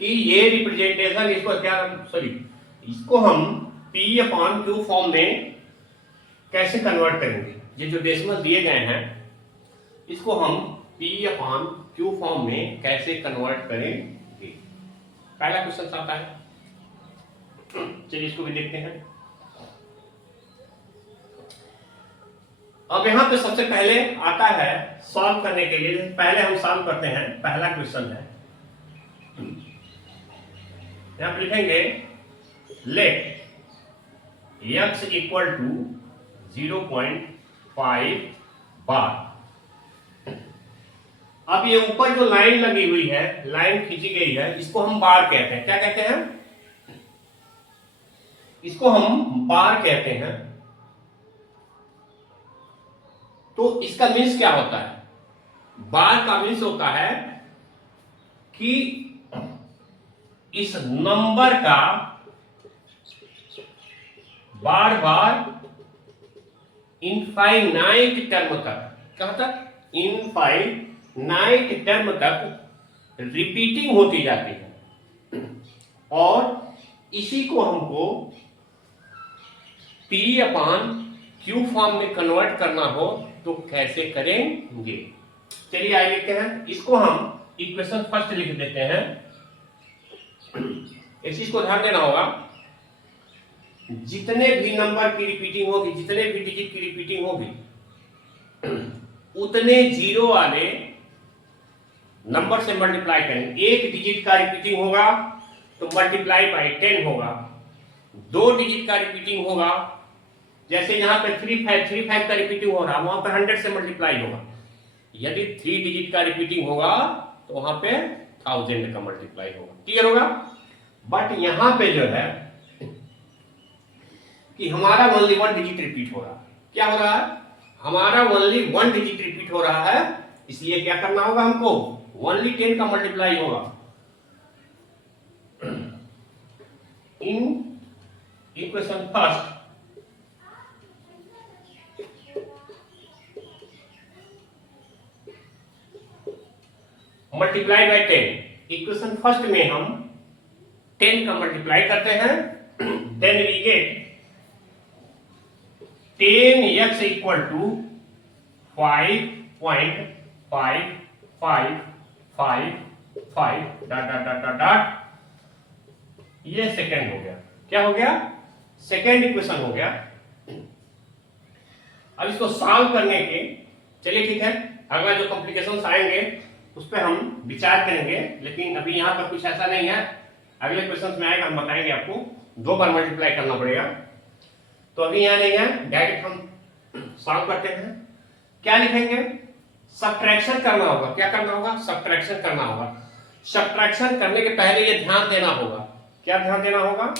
कि ये रिप्रेजेंटेशन, इसको क्या, सॉरी, इसको हम P अपॉन Q फॉर्म में कैसे कन्वर्ट करेंगे? ये जो डेसिमल दिए गए हैं इसको हम P अपॉन Q फॉर्म में कैसे कन्वर्ट करेंगे? पहला क्वेश्चन आता है, चलिए इसको भी देखते हैं। अब यहां पे सबसे पहले आता है सॉल्व करने के लिए, पहले हम सॉल्व करते हैं। पहला क्वेश्चन है, यहां पे लिखेंगे लेट x इक्वल टू 0.5 बार। अब ये ऊपर जो लाइन लगी हुई है, लाइन खींची गई है, इसको हम बार कहते हैं। क्या कहते हैं? इसको हम बार कहते हैं। तो इसका मीन्स क्या होता है? बार का मीन्स होता है कि इस नंबर का बार बार इनफाइनाइट टर्म तक, कहां तक? इनफाइनाइट टर्म तक रिपीटिंग होती जाती है, और इसी को हमको P अपॉन Q फॉर्म में कन्वर्ट करना हो तो कैसे करेंगे? चलिए आगे लिखते हैं। इसको हम इक्वेशन फर्स्ट लिख देते हैं। इस चीज को ध्यान देना होगा, जितने भी नंबर की रिपीटिंग होगी, जितने भी डिजिट की रिपीटिंग होगी, उतने जीरो वाले नंबर से मल्टीप्लाई करेंगे। एक डिजिट का रिपीटिंग होगा तो मल्टीप्लाई बाई 10 होगा। दो डिजिट का रिपीटिंग होगा, जैसे यहां पे 3 5 का रिपीटिंग हो रहा, वहां पे 100 से मल्टीप्लाई होगा। यदि 3 डिजिट का रिपीटिंग होगा तो वहां पे 1000 का मल्टीप्लाई होगा। क्लियर होगा? बट यहां पे जो है कि हमारा ओनली 1 डिजिट रिपीट हो रहा है। क्या हो रहा है? हमारा ओनली 1 डिजिट रिपीट हो रहा है, इसलिए क्या करना होगा हमको? ओनली 10 का मल्टीप्लाई होगा। In equation first multiply by 10, equation first में हम 10 का मल्टीप्लाई करते हैं, then we get 10x equal to 5.5555 dot dot dot dot. ये सेकेंड हो गया। क्या हो गया? सेकेंड इक्वेशन हो गया। अब इसको सॉल्व करने के, चलिए ठीक है, अगला जो कॉम्प्लिकेशंस आएंगे उस पर हम विचार करेंगे, लेकिन अभी यहां पर कुछ ऐसा नहीं है। अगले क्वेश्चन में आएगा, हम बताएंगे आपको 2 बार मल्टीप्लाई करना पड़ेगा। तो अभी यहां नहीं है, डायरेक्ट हम सॉल्व करते हैं। क्या लिखेंगे? सब्ट्रैक्शन करना होगा। क्या करना होगा? सब्ट्रैक्शन करना होगा। सब्ट्रैक्शन करने के पहले ये ध्यान देना होगा। क्या ध्यान देना होगा?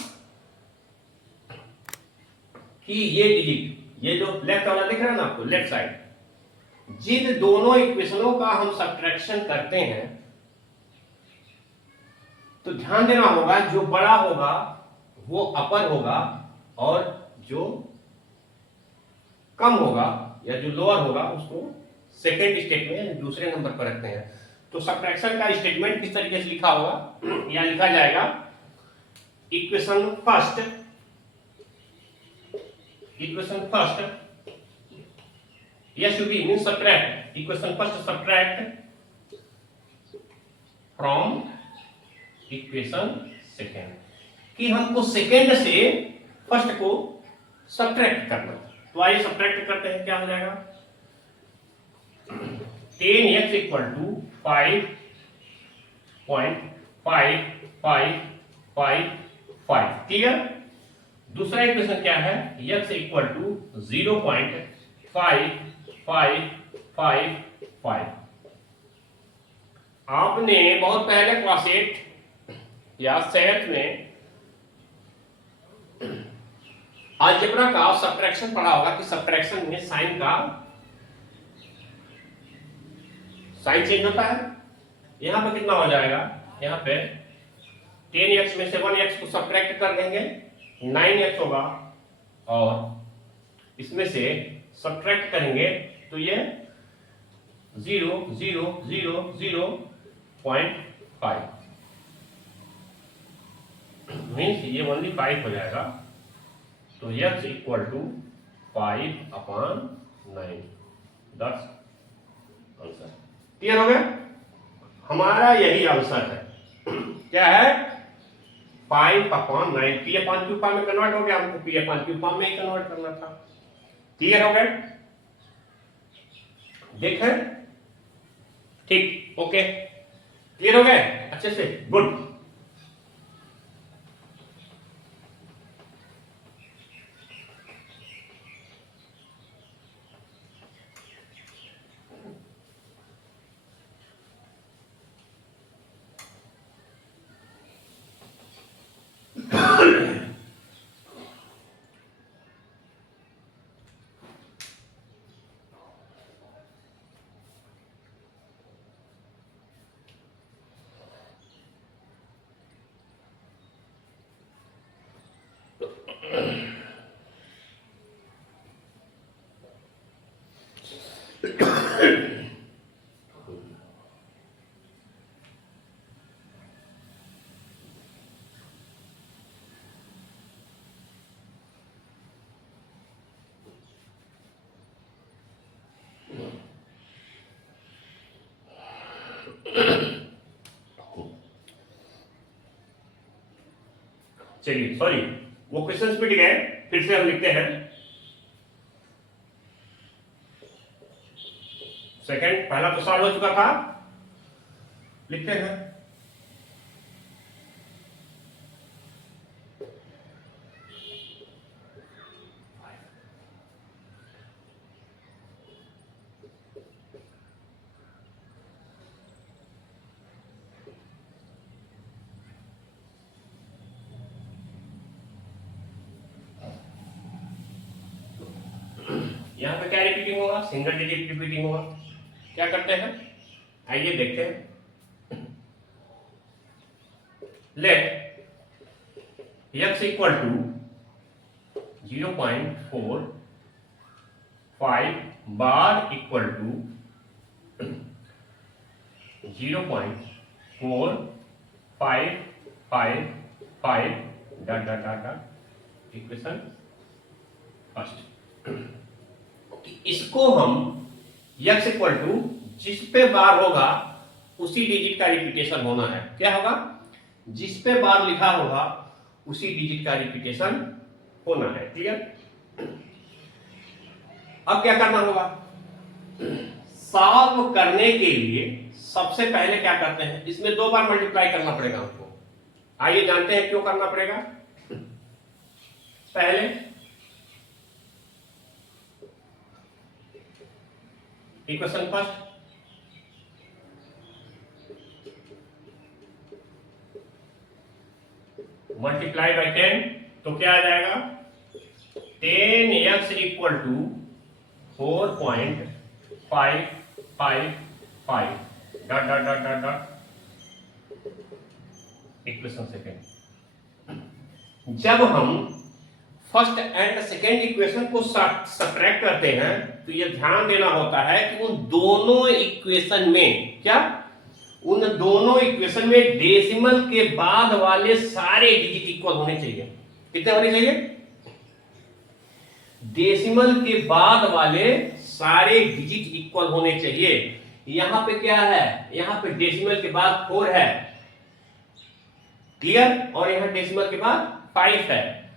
कि ये डिजिट, ये जो लेफ्ट वाला दिख रहा है ना आपको, लेफ्ट साइड, जिन दोनों इक्वेशनों का हम सब्ट्रैक्शन करते हैं तो ध्यान देना होगा, जो बड़ा होगा वो अपर होगा और जो कम होगा या जो लोअर होगा उसको सेकेंड स्टेप में दूसरे नंबर पर रखते हैं। तो सब्ट्रैक्शन का स्टेटमेंट किस तरीके से लिखा होगा? या लिखा जाएगा equation first yes should be means subtract, equation first subtract from equation second, कि हमको सेकेंड से फर्स्ट को सब्ट्रैक्ट करना। तो आइए सब्ट्रैक्ट करते हैं। क्या हो जाएगा? 10x equal to 5.5555। क्लियर? दूसरा इक्वेशन क्या है? x equal to 0.5555। आपने बहुत पहले क्लास 8 या 7 में अलजेब्रा का सब्ट्रैक्शन पढ़ा होगा कि सब्ट्रैक्शन में साइन चेंज होता है। यहां पे कितना हो जाएगा? यहां पे 10x में से 1x को सब्ट्रैक्ट कर देंगे, 9x होगा, और इसमें से सब्ट्रैक्ट करेंगे तो ये 0.5 मीन्स ये ओनली 5 हो जाएगा। तो x equal to 5/9 that's answer. Clear हो गया? हमारा यही आंसर है। क्या है? 5/9 P/Q फॉर्म में कन्वर्ट हो गया, हमको P/Q फॉर्म में ही कन्वर्ट करना था। क्लियर हो गया? देखें, ठीक, ओके, क्लियर हो गए अच्छे से, गुड। चलिए, सॉरी, वो क्वेश्चन मिट गए, फिर से हम लिखते हैं। सेकंड, पहला तो सॉल्व हो चुका था, लिखते हैं। यहां पे क्या रिपीटिंग होगा? सिंगल डिजिट रिपीटिंग होगा। क्या करते हैं, आइए देखते हैं। Let x equal to 0.45 bar equal to 0.4555 dot dot dot dot equation first. इसको हम x इक्वल टू जिस पे बार होगा उसी डिजिट का रिपीटेशन होना है। क्या होगा? जिस पे बार लिखा होगा उसी डिजिट का रिपीटेशन होना है। क्लियर? अब क्या करना होगा? सॉल्व करने के लिए सबसे पहले क्या करते हैं, इसमें 2 बार मल्टीप्लाई करना पड़ेगा हमको। आइए जानते हैं क्यों करना पड़ेगा। पहले इक्वेशन फर्स्ट, मल्टीप्लाई बाय 10, तो क्या आ जाएगा? 10x equal to 4.555 dot dot dot dot dot equation second. जब हम फर्स्ट एंड सेकेंड इक्वेशन को सब्ट्रैक्ट करते हैं तो ये ध्यान देना होता है कि उन दोनों इक्वेशन में क्या, उन दोनों इक्वेशन में डेसिमल के बाद वाले सारे डिजिट इक्वल होने चाहिए। कितने होने चाहिए? डेसिमल के बाद वाले सारे डिजिट इक्वल होने चाहिए। यहां पे क्या है? यहां पे डेसिमल के बाद 4 है, क्लियर, और यहां डेसिमल के बाद 5 है,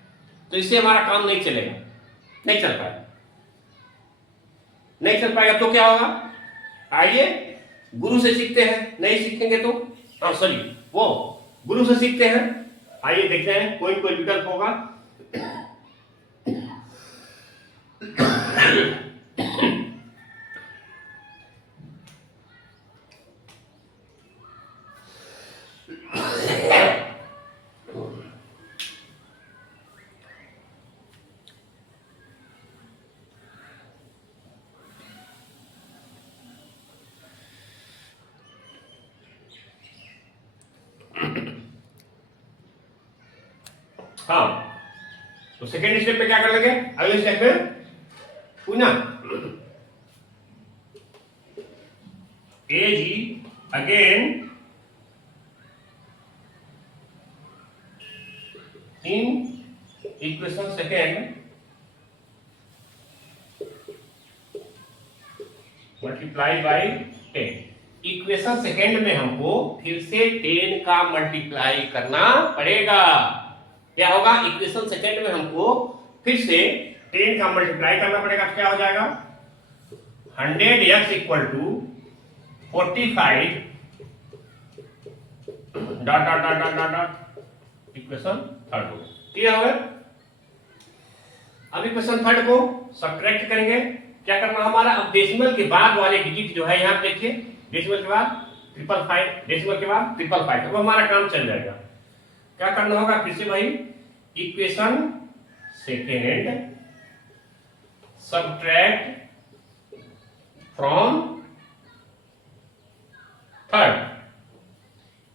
तो इससे हमारा काम नहीं चलेगा, नहीं चल पाएगा। नहीं चल पाएगा तो क्या होगा? आइए गुरु से सीखते हैं, नहीं सीखेंगे तो सॉरी, वो गुरु से सीखते हैं। आइए देखते हैं कोई कोई विकल्प होगा। हाँ, तो सेकेंड स्टेप पे क्या कर लेंगे? अगले स्टेप में पुनः AG again in equation second multiply by 10। Equation second में हमको फिर से 10 का मल्टीप्लाई करना पड़ेगा। क्या होगा? इक्वेशन सेकेंड में हमको फिर से 10 का मल्टीप्लाई करना पड़ेगा। क्या हो जाएगा? 100x equal to 45 dot dot dot dot dot dot equation third हो। क्लियर हो गया? अब इक्वेशन थर्ड को सब्ट्रैक्ट करेंगे। क्या करना हमारा? अब डेसिमल के बाद वाले डिजिट जो है यहाँ पे देखिए, डेसिमल के बाद 555, डेसिमल के बाद 555, अब हमारा काम चल जाएगा। क्या करना होगा? फिर से भाई equation second subtract from third,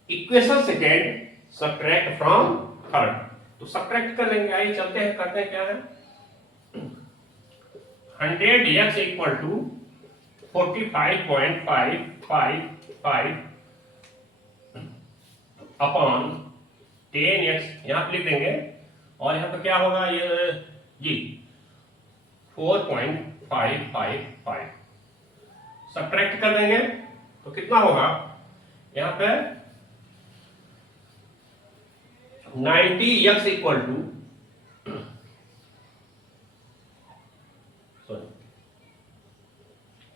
equation second subtract from third. तो सब्ट्रैक्ट कर लेंगे। आइए चलते हैं, करते हैं। क्या है? 100x equal to 45.555 upon 10x, यहां पे लिख देंगे। और यहां पे क्या होगा? ये जी 4.555 सब्ट्रैक्ट कर देंगे तो कितना होगा? यहां पे 90x equal to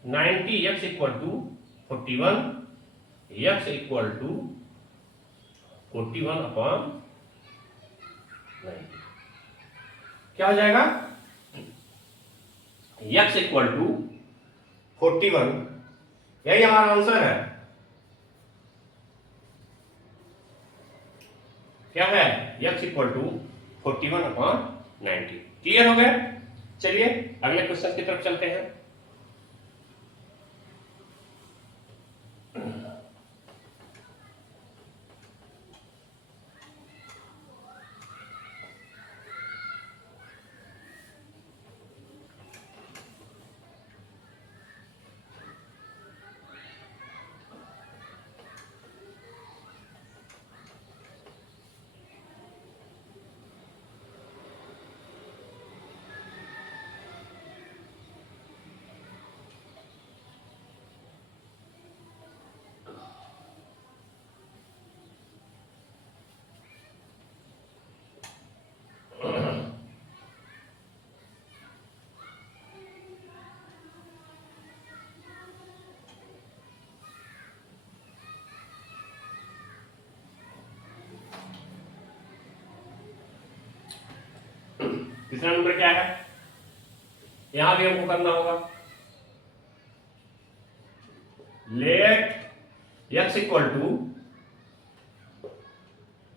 90x equal to 41, x equal to 41 upon 90। क्या हो जाएगा? x इक्वल टू 41, यही हमारा आंसर है। क्या है? x equal to 41 upon 90। Clear हो गया? चलिए अगले क्वेश्चन की तरफ चलते हैं। तीसरा नंबर क्या है? यहां भी हमको करना होगा। Let x equal to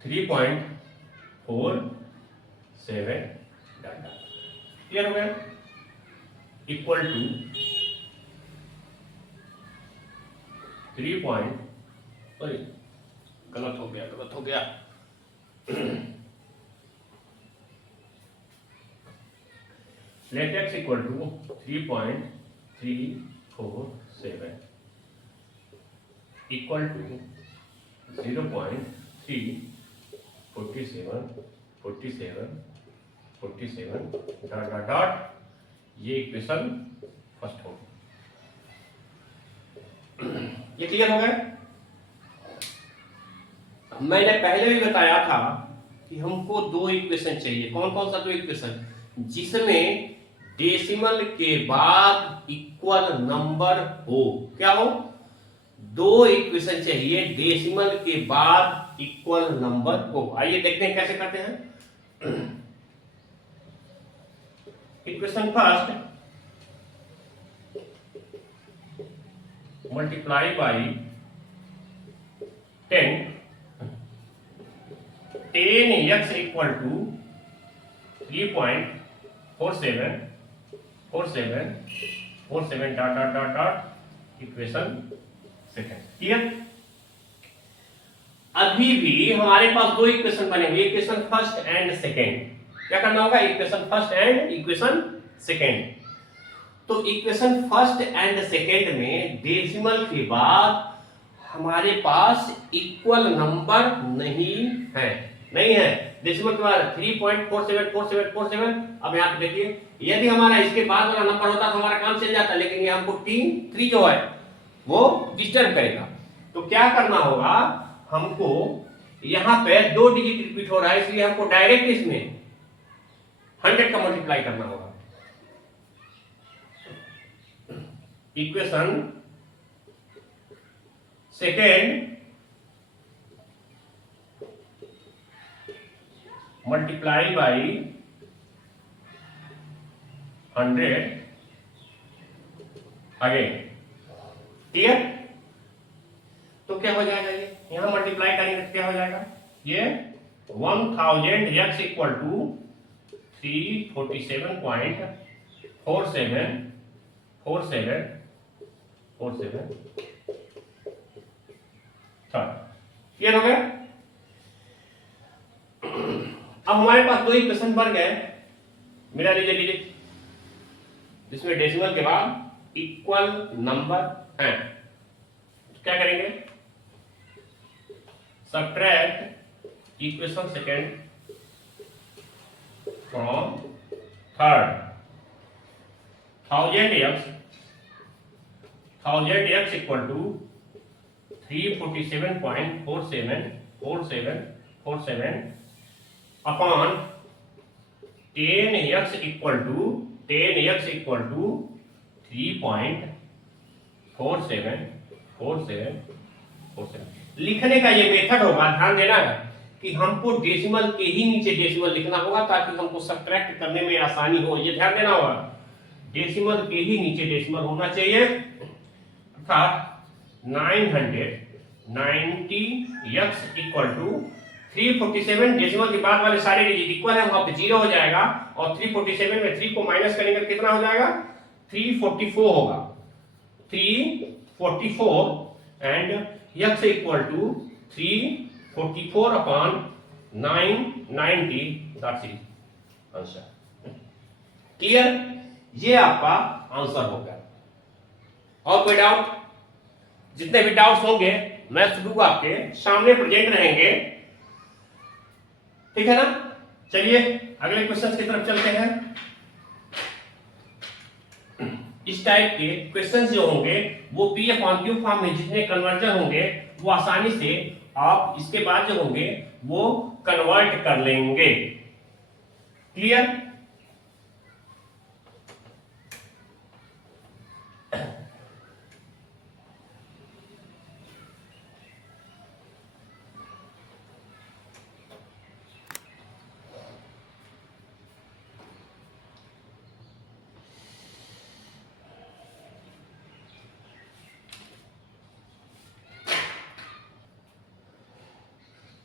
3.47 data. Clear हो गया? इक्वल टू 3 सॉरी गलत हो गया let x equal to 3.347 equal to 0.347 dot ये इक्वेशन फर्स्ट हो। ये क्लियर हो गया? मैंने पहले भी बताया था कि हमको दो इक्वेशन चाहिए। कौन कौन सा दो इक्वेशन? जिसमें डेसिमल के बाद इक्वल नंबर हो। क्या हो? दो इक्वेशन चाहिए डेसिमल के बाद इक्वल नंबर हो। आइए देखते हैं कैसे करते हैं। Equation first multiply by 10x equal to 3.47 dot dot dot dot equation second. Clear? अभी भी हमारे पास दो इक्वेशन बनेंगे, इक्वेशन फर्स्ट एंड सेकंड। क्या करना होगा? Equation first and equation second. तो इक्वेशन फर्स्ट एंड सेकंड में डेसिमल के बाद हमारे पास इक्वल नंबर नहीं है। डेसिमल के बाद 3.474747। अब यहाँ पे देखिए यदि हमारा इसके बाद वाला नंबर होता तो हमारा काम चल जाता, लेकिन ये हमको 3 जो है वो डिस्टर्ब करेगा। तो क्या करना होगा हमको, यहाँ पे 2 डिजिट रिपीट हो रहा है, इसलिए हमको डायरेक्ट इसमें 100 का मल्टीप्लाई करना होगा। Equation second multiply by 100 again. Clear? तो क्या हो जाएगा, ये यहां मल्टीप्लाई करेंगे तो क्या हो जाएगा, ये 1000 x इक्वल टू 347.47 क्लियर हो गया। अब हमारे पास 2 इक्वेशन बन गए, मिला लीजिए डिजिट, जिसमें डेसिमल के बाद इक्वल नंबर है। क्या करेंगे, subtract equation second from third, 1000x equal to 347.47 upon 10x equal to 3.4747। लिखने का ये मेथड होगा, ध्यान देना है कि हमको डेसिमल के ही नीचे डेसिमल लिखना होगा ताकि हमको सब्ट्रैक्ट करने में आसानी हो, ये ध्यान देना होगा। डेसिमल के ही नीचे डेसिमल होना चाहिए, अर्थात 990x इक्वल टू 347, डेसिमल के बाद वाले सारे डिजिट इक्वल है, वहां पे 0 हो जाएगा, और 347 में 3 को माइनस करेंगे कितना हो जाएगा, 344 होगा, 344 and x equal to 344 upon 990, that's it answer. Clear? ये आपका आंसर हो गया। और कोई डाउट? जितने भी डाउट्स होंगे मैं शुरू आपके सामने प्रेजेंट रहेंगे, ठीक है ना। चलिए अगले क्वेश्चन की तरफ चलते हैं। इस टाइप के क्वेश्चन जो होंगे वो P अपॉन Q फॉर्म में जितने कन्वर्जन होंगे वो आसानी से आप इसके बाद जो होंगे वो कन्वर्ट कर लेंगे। क्लियर?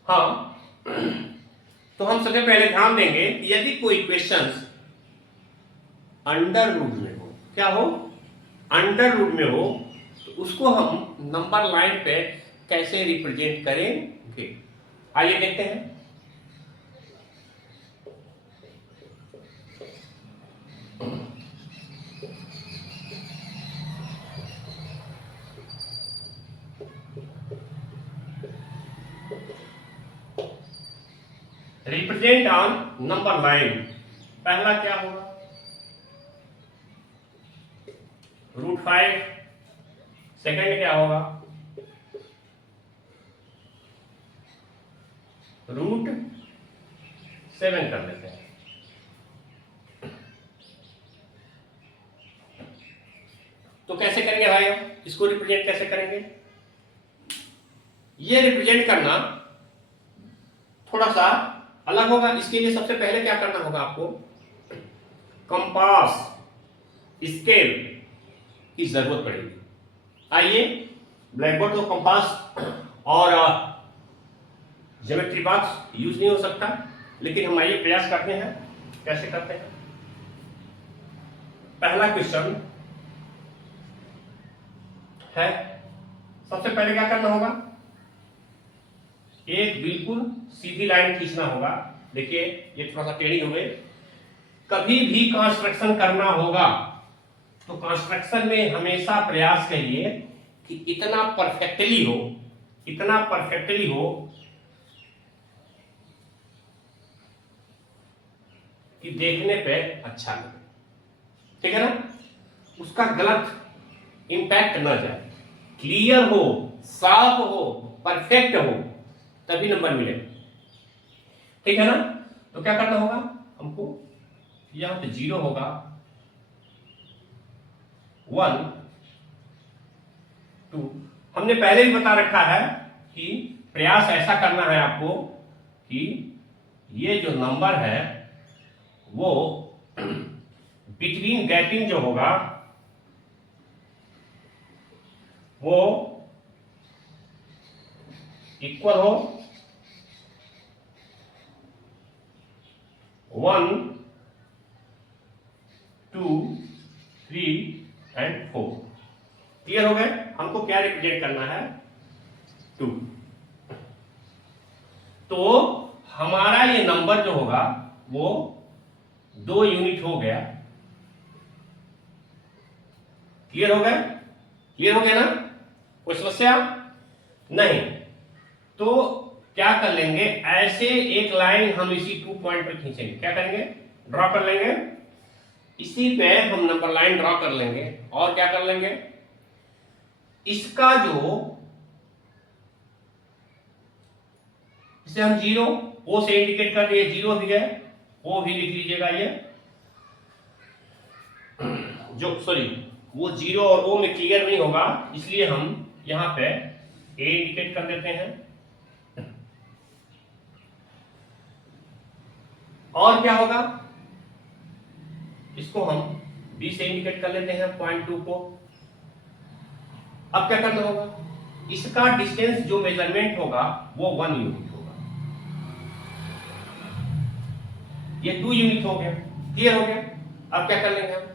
हाँ, तो हम सबसे पहले ध्यान देंगे कि यदि कोई क्वेश्चन अंडर रूट में हो, क्या हो, अंडर रूट में हो, तो उसको हम नंबर लाइन पे कैसे रिप्रेजेंट करेंगे। आइए देखते हैं। रिप्रेजेंट ऑन नंबर लाइन, पहला क्या होगा, √5, सेकंड क्या होगा, √7 कर लेते हैं। तो कैसे करेंगे भाई, इसको रिप्रेजेंट कैसे करेंगे, ये रिप्रेजेंट करना थोड़ा सा अलग होगा। इसके लिए सबसे पहले क्या करना होगा आपको, कंपास स्केल की जरूरत पड़ेगी। आइए, ब्लैक बोर्ड तो कंपास और ज्योमेट्री बॉक्स यूज नहीं हो सकता, लेकिन हम आइए प्रयास करते हैं। कैसे करते हैं, पहला क्वेश्चन है, सबसे पहले क्या करना होगा, एक बिल्कुल सीधी लाइन खींचना होगा। देखिए ये थोड़ा सा टेढ़ी हो गई। कभी भी कंस्ट्रक्शन करना होगा तो कंस्ट्रक्शन में हमेशा प्रयास करिए कि इतना परफेक्टली हो, इतना परफेक्टली हो कि देखने पे अच्छा लगे। ठीक है ना, उसका गलत इंपैक्ट ना जाए, क्लियर हो, साफ हो, परफेक्ट हो, तभी नंबर मिले। ठीक है ना, तो क्या करना होगा हमको, यहां पे 0 होगा, 1 2, हमने पहले भी बता रखा है कि प्रयास ऐसा करना है आपको कि ये जो नंबर है वो बिटवीन गैपिंग जो होगा वो इक्वल हो 1 2 3 एंड 4। क्लियर हो गए, हमको क्या रिप्रेजेंट करना है, 2। तो हमारा ये नंबर जो होगा वो 2 यूनिट हो गया। क्लियर हो गया, क्लियर हो गया ना, कोई समस्या नहीं। तो क्या कर लेंगे, ऐसे एक लाइन हम इसी 2 पॉइंट पर खींचेंगे, क्या करेंगे, ड्रॉ कर लेंगे, इसी पे हम नंबर लाइन ड्रॉ कर लेंगे, और क्या कर लेंगे, इसका जो, इसे हम 0 ओ से इंडिकेट कर दिए, 0 भी है, ओ भी लिख लीजिएगा, ये जो सॉरी वो 0 और ओ में क्लियर नहीं होगा, इसलिए हम यहां पे ए इंडिकेट कर देते हैं। और क्या होगा, इसको हम बी से इंडिकेट कर लेते हैं, पॉइंट 2 को। अब क्या करना होगा, इसका डिस्टेंस जो मेजरमेंट होगा वो 1 यूनिट होगा, ये 2 यूनिट हो गया। क्लियर हो गया, अब क्या कर लेंगे हम,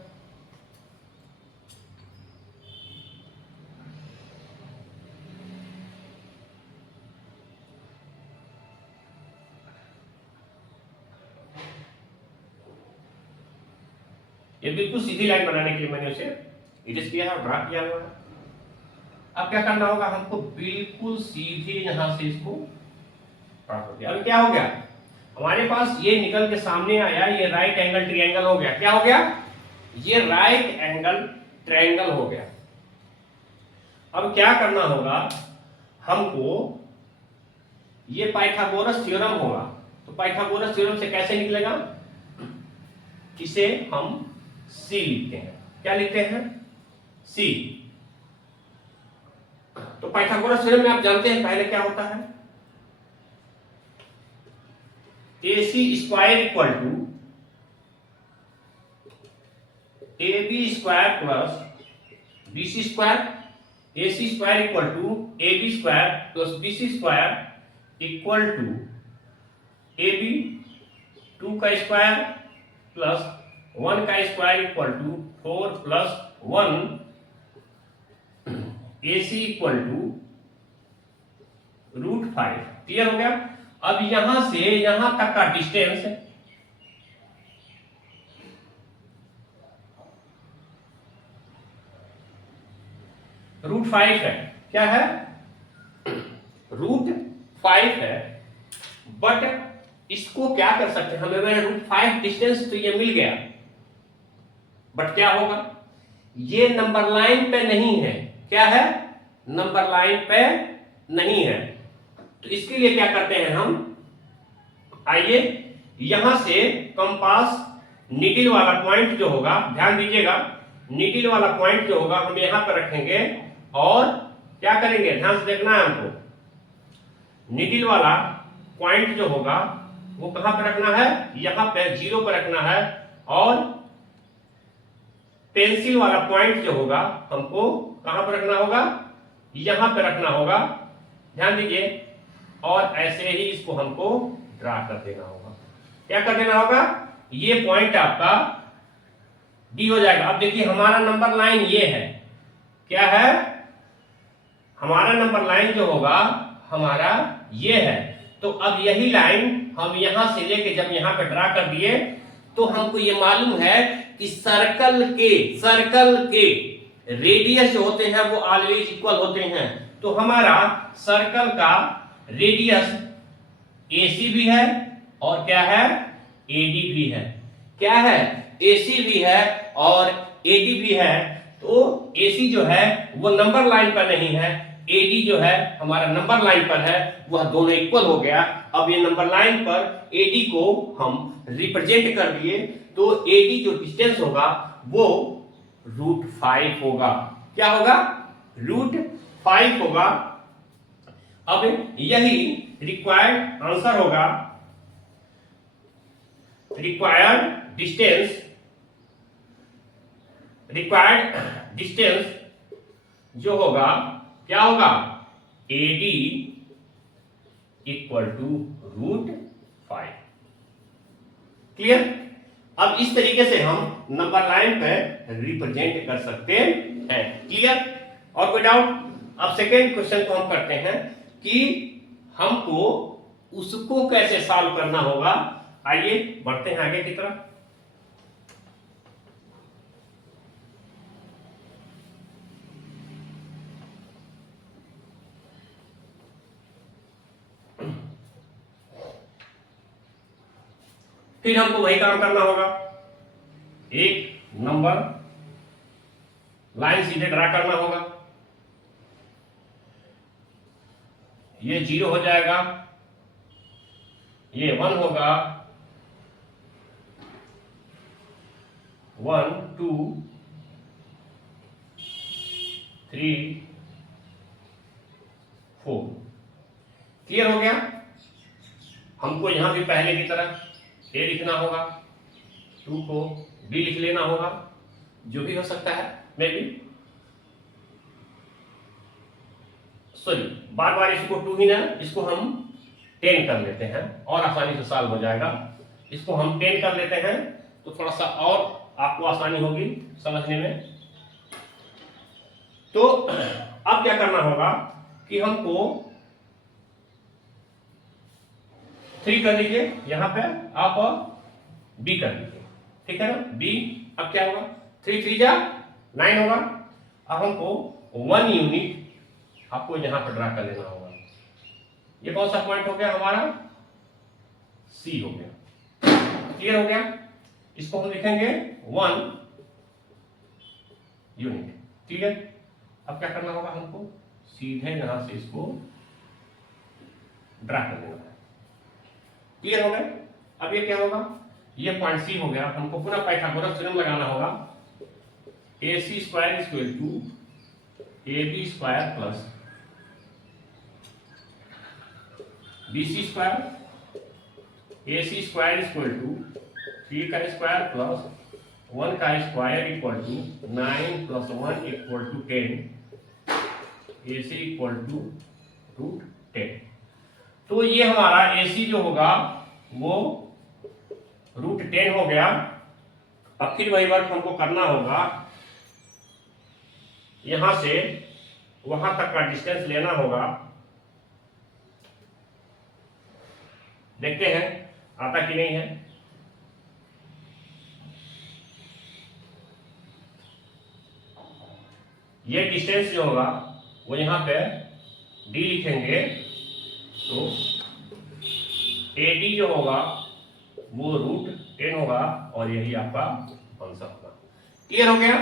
ये बिल्कुल सीधी लाइन बनाने के लिए मैंने उसे इरेज किया है, ड्रा किया हुआ है। अब क्या करना होगा, हमको बिल्कुल सीधे यहां से इसको ड्रा कर दिया। अब क्या हो गया, हमारे पास ये निकल के सामने आया, ये राइट एंगल ट्रायंगल हो गया। क्या हो गया, ये राइट एंगल ट्रायंगल हो गया। अब क्या करना होगा हमको, ये पाइथागोरस थ्योरम होगा, तो पाइथागोरस थ्योरम से कैसे निकलेगा, इसे हम सी लिखते हैं। क्या लिखते हैं, सी। तो पाइथागोरस थ्योरम में आप जानते हैं पहले क्या होता है, AC square equal to AB square plus BC square, AC square equal to AB square plus BC square equal to AB 2 का स्क्वायर प्लस 1 का square equal to 4 plus 1, AC equal to √5। Clear हो गया। अब यहां से यहां तक का डिस्टेंस √5 है। क्या है, √5 है, बट इसको क्या कर सकते हैं, हमें √5 डिस्टेंस तो ये मिल गया, बट क्या होगा, ये नंबर लाइन पे नहीं है। क्या है, नंबर लाइन पे नहीं है। तो इसके लिए क्या करते हैं हम, आइए यहां से कंपास नीडल वाला पॉइंट जो होगा, ध्यान दीजिएगा, नीडल वाला पॉइंट जो होगा हम यहां पर रखेंगे, और क्या करेंगे, ध्यान से देखना है हमको, नीडल वाला पॉइंट जो होगा वो कहां पर रखना है, यहां पे 0 पर रखना है, और पेंसिल वाला पॉइंट जो होगा हमको कहां पर रखना होगा, यहां पर रखना होगा। ध्यान दीजिए, और ऐसे ही इसको हमको ड्रा कर देना होगा। क्या कर देना होगा, ये पॉइंट आपका डी हो जाएगा। अब देखिए हमारा नंबर लाइन ये है, क्या है, हमारा नंबर लाइन जो होगा हमारा ये है। तो अब यही लाइन हम यहां से लेके जब यहां पे ड्रा कर दिए, तो हमको ये मालूम है कि सर्कल के रेडियस जो होते हैं वो ऑलवेज इक्वल होते हैं। तो हमारा सर्कल का रेडियस AC भी है और क्या है, AD भी है। क्या है, AC भी है और AD भी है। तो AC जो है वो नंबर लाइन पर नहीं है, AD जो है हमारा नंबर लाइन पर है, वह दोनों इक्वल हो गया। अब ये नंबर लाइन पर AD को हम रिप्रेजेंट कर दिए, तो AD जो डिस्टेंस होगा वो √5 होगा। क्या होगा? √5 होगा। अब यही रिक्वायर्ड आंसर होगा, रिक्वायर्ड डिस्टेंस जो होगा क्या होगा? AD equal to √5। क्लियर? अब इस तरीके से हम नंबर लाइन पर रिप्रेजेंट कर सकते हैं। क्लियर? और कोई डाउट? अब सेकेंड क्वेश्चन को हम करते हैं कि हमको उसको कैसे सॉल्व करना होगा। आइए बढ़ते हैं आगे की तरफ। फिर हमको वही काम करना होगा, एक नंबर लाइन सीधे ड्रा करना होगा। ये 0 हो जाएगा, ये 1 होगा, 1 2 3 4। क्लियर हो गया? हमको यहां भी पहले की तरह A लिखना होगा, 2 को B लिख लेना होगा, जो भी हो सकता है मे बी। सॉरी, बार बार इसको 2 ही ना, इसको हम 10 कर लेते हैं और आसानी से सॉल्व हो जाएगा। इसको हम 10 कर लेते हैं तो थोड़ा सा और आपको आसानी होगी समझने में। तो अब क्या करना होगा कि हमको 3 कर लीजिए, यहां पे आप B कर लीजिए, ठीक है ना? B अब क्या होगा? 3 3 जा 9 होगा। अब हमको 1 यूनिट आपको यहां पर ड्रा कर लेना होगा। ये कौन सा पॉइंट हो गया हमारा? C हो गया। क्लियर हो गया? इसको हम लिखेंगे 1 यूनिट। क्लियर? अब क्या करना होगा? हमको सीधे यहां से इसको ड्रा कर देना है। क्लियर हो गया? अब ये क्या होगा? ये पॉइंट C हो गया। हमको पुनः पाइथागोरस थ्योरम लगाना होगा। AC square equal to AB square plus BC square. AC square equal to 3 का स्क्वायर प्लस 1 का square equal to 9 plus 1 equal to 10। AC equal to √10। तो ये हमारा AC जो होगा वो √10 हो गया। अब फिर वही वर्क हमको करना होगा, यहां से वहां तक का डिस्टेंस लेना होगा। देखते हैं आता कि नहीं है। ये डिस्टेंस जो होगा वो यहां पे D लिखेंगे, तो AD जो होगा वो √10 होगा और यही आपका आंसर होगा। क्लियर हो गया?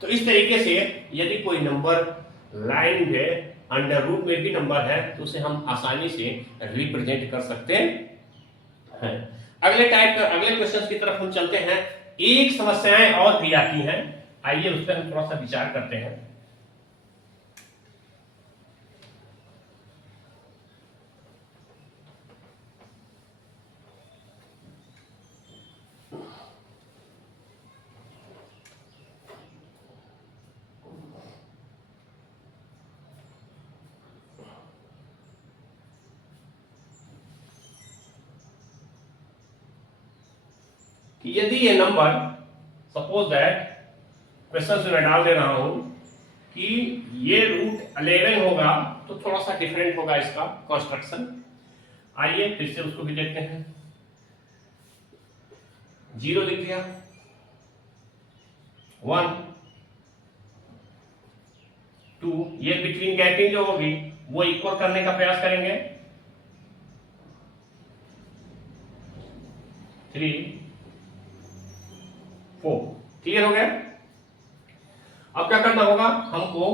तो इस तरीके से यदि कोई नंबर लाइन में अंडर रूट में भी नंबर है तो उसे हम आसानी से रिप्रेजेंट कर सकते हैं। अगले क्वेश्चन की तरफ हम चलते हैं। एक समस्याएं और भी आती हैं, आइए उस पर हम थोड़ा सा विचार करते हैं। कि यदि ये नंबर, सपोज दैट क्वेश्चन में मैं डाल दे रहा हूं कि ये √11 होगा, तो थोड़ा सा डिफरेंट होगा इसका कंस्ट्रक्शन। आइए फिर से उसको भी देखते हैं। 0 लिख दिया, 1 2, ये बिटवीन गैपिंग जो होगी वो इक्वल करने का प्रयास करेंगे। 3 4। क्लियर हो गया? अब क्या करना होगा हमको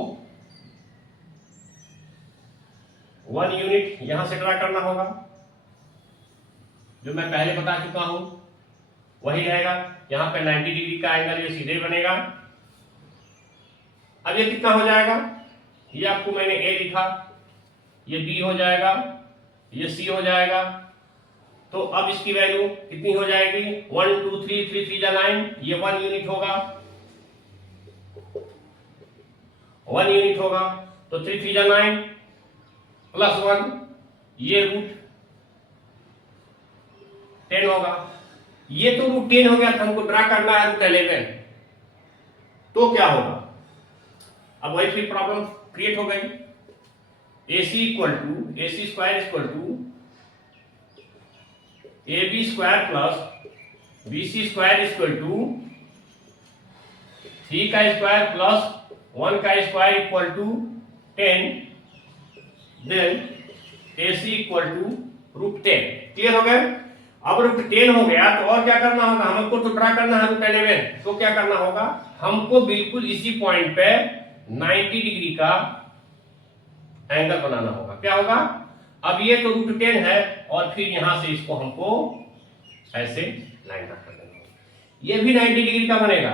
1 यूनिट यहां से ड्रा करना होगा, जो मैं पहले बता चुका हूं वही रहेगा। यहां पे 90 डिग्री का एंगल ये सीधे बनेगा। अब ये कितना हो जाएगा, ये आपको मैंने ए लिखा, ये बी हो जाएगा, ये सी हो जाएगा। तो अब इसकी वैल्यू कितनी हो जाएगी, 1 2 3 3 3 9, ये 1 यूनिट होगा, 1 यूनिट होगा। तो 3 3 9 प्लस 1, ये रूट 10 होगा। ये तो रूट 10 हो गया, तो हमको ड्रा करना है रूट 11। तो क्या होगा, अब वही फिर प्रॉब्लम क्रिएट हो गई। AC square equal to AB square plus BC square equal to 3 का स्क्वायर प्लस 1 का square equal to 10, then AC equal to root 10। Clear हो गया? अब रूट 10 हो गया तो और क्या करना होगा, हमको तो ड्रा करना है रूट 11। तो क्या करना होगा, हमको बिल्कुल इसी पॉइंट पे 90 डिग्री का एंगल बनाना होगा। क्या होगा, अब ये तो रूट 10 है और फिर यहां से इसको हमको ऐसे लाइन ड्रा कर देना होगा। ये भी 90 डिग्री का बनेगा,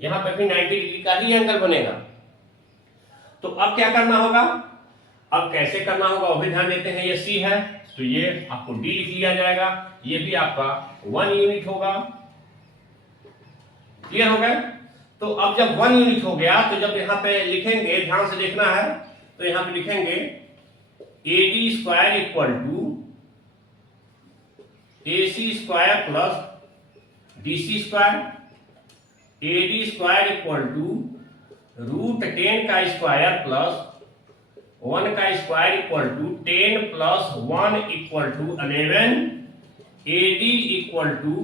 यहां पे भी 90 डिग्री का ही एंगल बनेगा। तो अब क्या करना होगा, अब कैसे करना होगा वो भी ध्यान देते हैं। ये सी है तो ये आपको डी लिख लिया जाएगा, ये भी आपका 1 यूनिट होगा। क्लियर हो गया? तो अब जब 1 यूनिट हो गया तो जब यहां पे लिखेंगे, ध्यान से देखना है, तो यहां पे लिखेंगे AD square equal to AC square plus BC square, AD square equal to root 10 का स्क्वायर प्लस 1 का square equal to 10 plus 1 equal to 11, AD equal to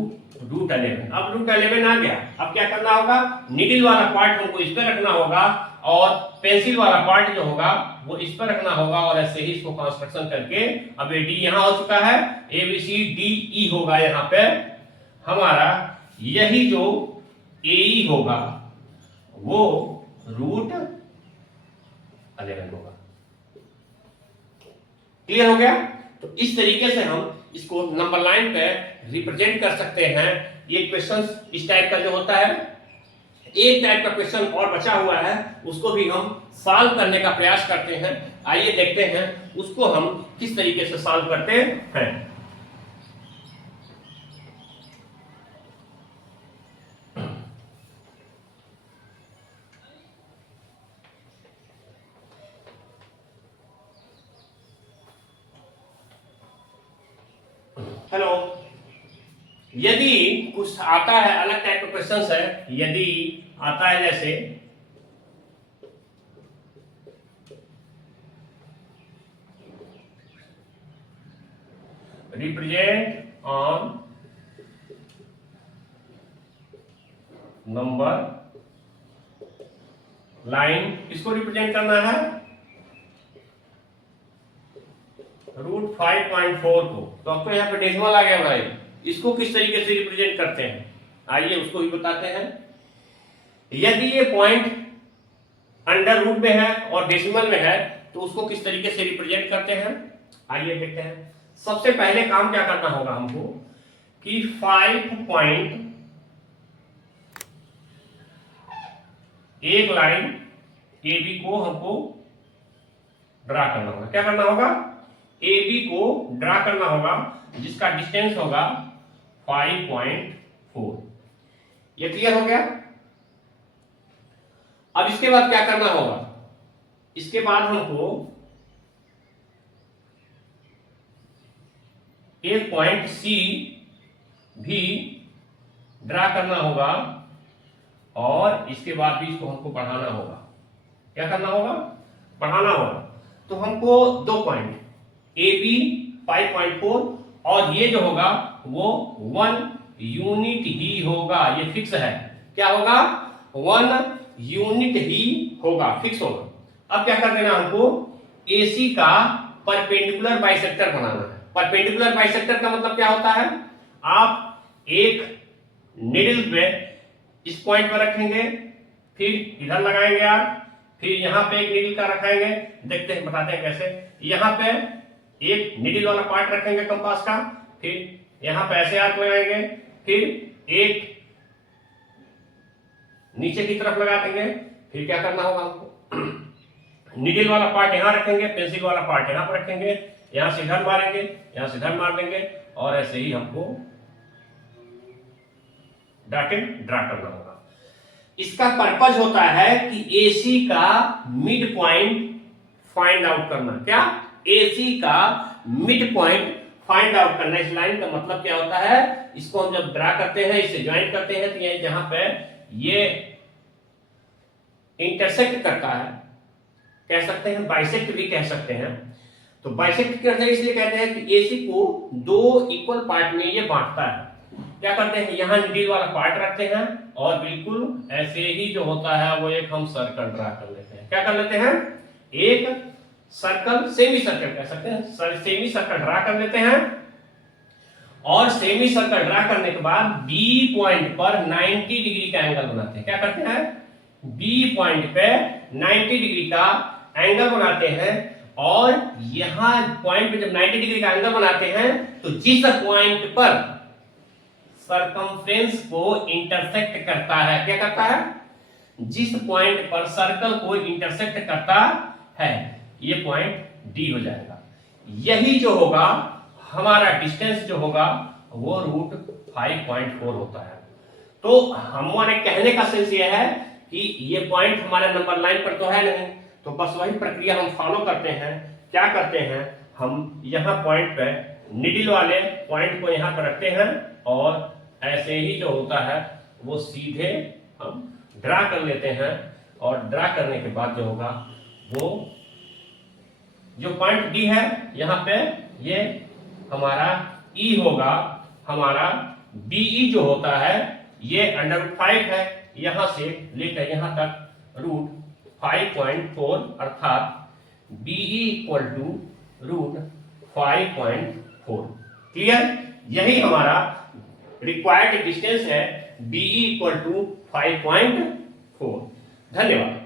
root 11। अब रूट 11 आ गया। अब क्या करना होगा, निडिल वाला पार्ट हमको इस पे रखना होगा और पेंसिल वाला पार्ट जो होगा वो इस पर रखना होगा, और ऐसे ही इसको कंस्ट्रक्शन करके अब ये डी यहां हो चुका है, ABCDE होगा। यहां पे हमारा यही जो AE होगा वो रूट 11 होगा। क्लियर हो गया? तो इस तरीके से हम इसको नंबर लाइन पे रिप्रेजेंट कर सकते हैं। ये क्वेश्चन इस टाइप का जो होता है, एक टाइप का क्वेश्चन और बचा हुआ है, उसको भी हम सॉल्व करने का प्रयास करते हैं। आइए देखते हैं उसको हम किस तरीके से सॉल्व करते हैं। हेलो, यदि कुछ आता है अलग टाइप का क्वेश्चन है, यदि आता है जैसे रिप्रेजेंट ऑन नंबर लाइन, इसको रिप्रेजेंट करना है रूट 5.4 को। तो आपको यहाँ पे डेसिमल आ गया भाई, इसको किस तरीके से रिप्रेजेंट करते हैं आइए उसको भी बताते हैं। यदि ये पॉइंट अंडर रूट में है और डेसिमल में है तो उसको किस तरीके से रिप्रेजेंट करते हैं आइए देखते हैं। सबसे पहले काम क्या करना होगा हमको कि 5 एक लाइन AB को हमको ड्रा करना होगा। क्या करना होगा, AB को ड्रा करना होगा जिसका डिस्टेंस होगा 5.4। ये क्लियर हो गया? अब इसके बाद क्या करना होगा, इसके बाद हमको एक पॉइंट C भी ड्रा करना होगा और इसके बाद भी इसको हमको बढ़ाना होगा। क्या करना होगा, बढ़ाना होगा। तो हमको दो पॉइंट AB 5.4 और ये जो होगा वो 1 यूनिट ही होगा, ये फिक्स है। क्या होगा, 1 यूनिट ही होगा, फिक्स होगा। अब क्या कर देना हमको, AC का परपेंडिकुलर बाइसेक्टर बनाना है। परपेंडिकुलर बाइसेक्टर का मतलब क्या होता है, आप एक निडल पे इस पॉइंट पर रखेंगे, फिर इधर लगाएंगे आर्क, फिर यहाँ पे एक नीडल का रखेंगे, देखते हैं बताते हैं कैसे। यहाँ पे एक नीडल वाला पार्ट रखेंगे कंपास का, फिर यहाँ पे ऐसे आर्क लगाएंगे, फिर एक नीचे की तरफ लगा देंगे। फिर क्या करना होगा हमको, नीडल वाला पार्ट यहाँ रखेंगे, पेंसिल वाला पार्ट यहाँ पर रखेंगे, यहाँ से इधर मारेंगे, यहाँ से इधर मार देंगे, और ऐसे ही हमको ड्रा करना होगा। इसका पर्पज होता है कि AC का मिड पॉइंट फाइंड आउट करना। क्या? AC का मिड पॉइंट फाइंड आउट करना। इस लाइन का मतलब क्या होता है, इसको हम जब ड्रा करते हैं, इससे ज्वाइन करते हैं, तो ये जहां पे ये इंटरसेक्ट करता है, कह सकते हैं बाइसेक्ट भी कह सकते हैं। तो बाइसेक्ट करते हैं इसलिए कहते हैं कि AC को दो इक्वल पार्ट में ये बांटता है। क्या करते हैं, यहाँ नीडल वाला पार्ट रखते हैं और बिल्कुल ऐसे ही जो होता है वो एक हम सर्कल ड्रा कर लेते हैं। क्या कर लेते हैं, एक सर्कल, सेमी सर्कल कह सकते हैं, सेमी सर्कल ड्रा कर लेते हैं। और सेमी सर्कल ड्रा करने के बाद B पॉइंट पर 90 डिग्री का एंगल बनाते हैं। क्या करते हैं, B पॉइंट पे 90 डिग्री का एंगल बनाते हैं। और यहां पॉइंट पे जब 90 डिग्री का एंगल बनाते हैं, तो जिस पॉइंट पर सर्कमफ्रेंस को इंटरसेक्ट करता है, क्या करता है, जिस पॉइंट पर सर्कल को इंटरसेक्ट करता है, ये पॉइंट D हो जाएगा। यही जो होगा हमारा डिस्टेंस जो होगा वो √5.4 होता है। तो हमारे कहने का सेंस ये है कि ये पॉइंट हमारे नंबर लाइन पर तो है नहीं, तो बस वही प्रक्रिया हम फॉलो करते हैं। क्या करते हैं, हम यहाँ पॉइंट पे नीडल वाले पॉइंट को यहाँ पर रखते हैं और ऐसे ही जो होता है वो सीधे हम ड्रा कर लेते हैं। और ड्रा करने के बाद जो होगा वो जो पॉइंट D है यहाँ पे, ये हमारा E होगा। हमारा BE जो होता है ये √5 है, यहां से लेकर यहां तक √5.4, अर्थात BE √5.4। क्लियर? यही हमारा रिक्वायर्ड डिस्टेंस है, BE = 5.4। धन्यवाद।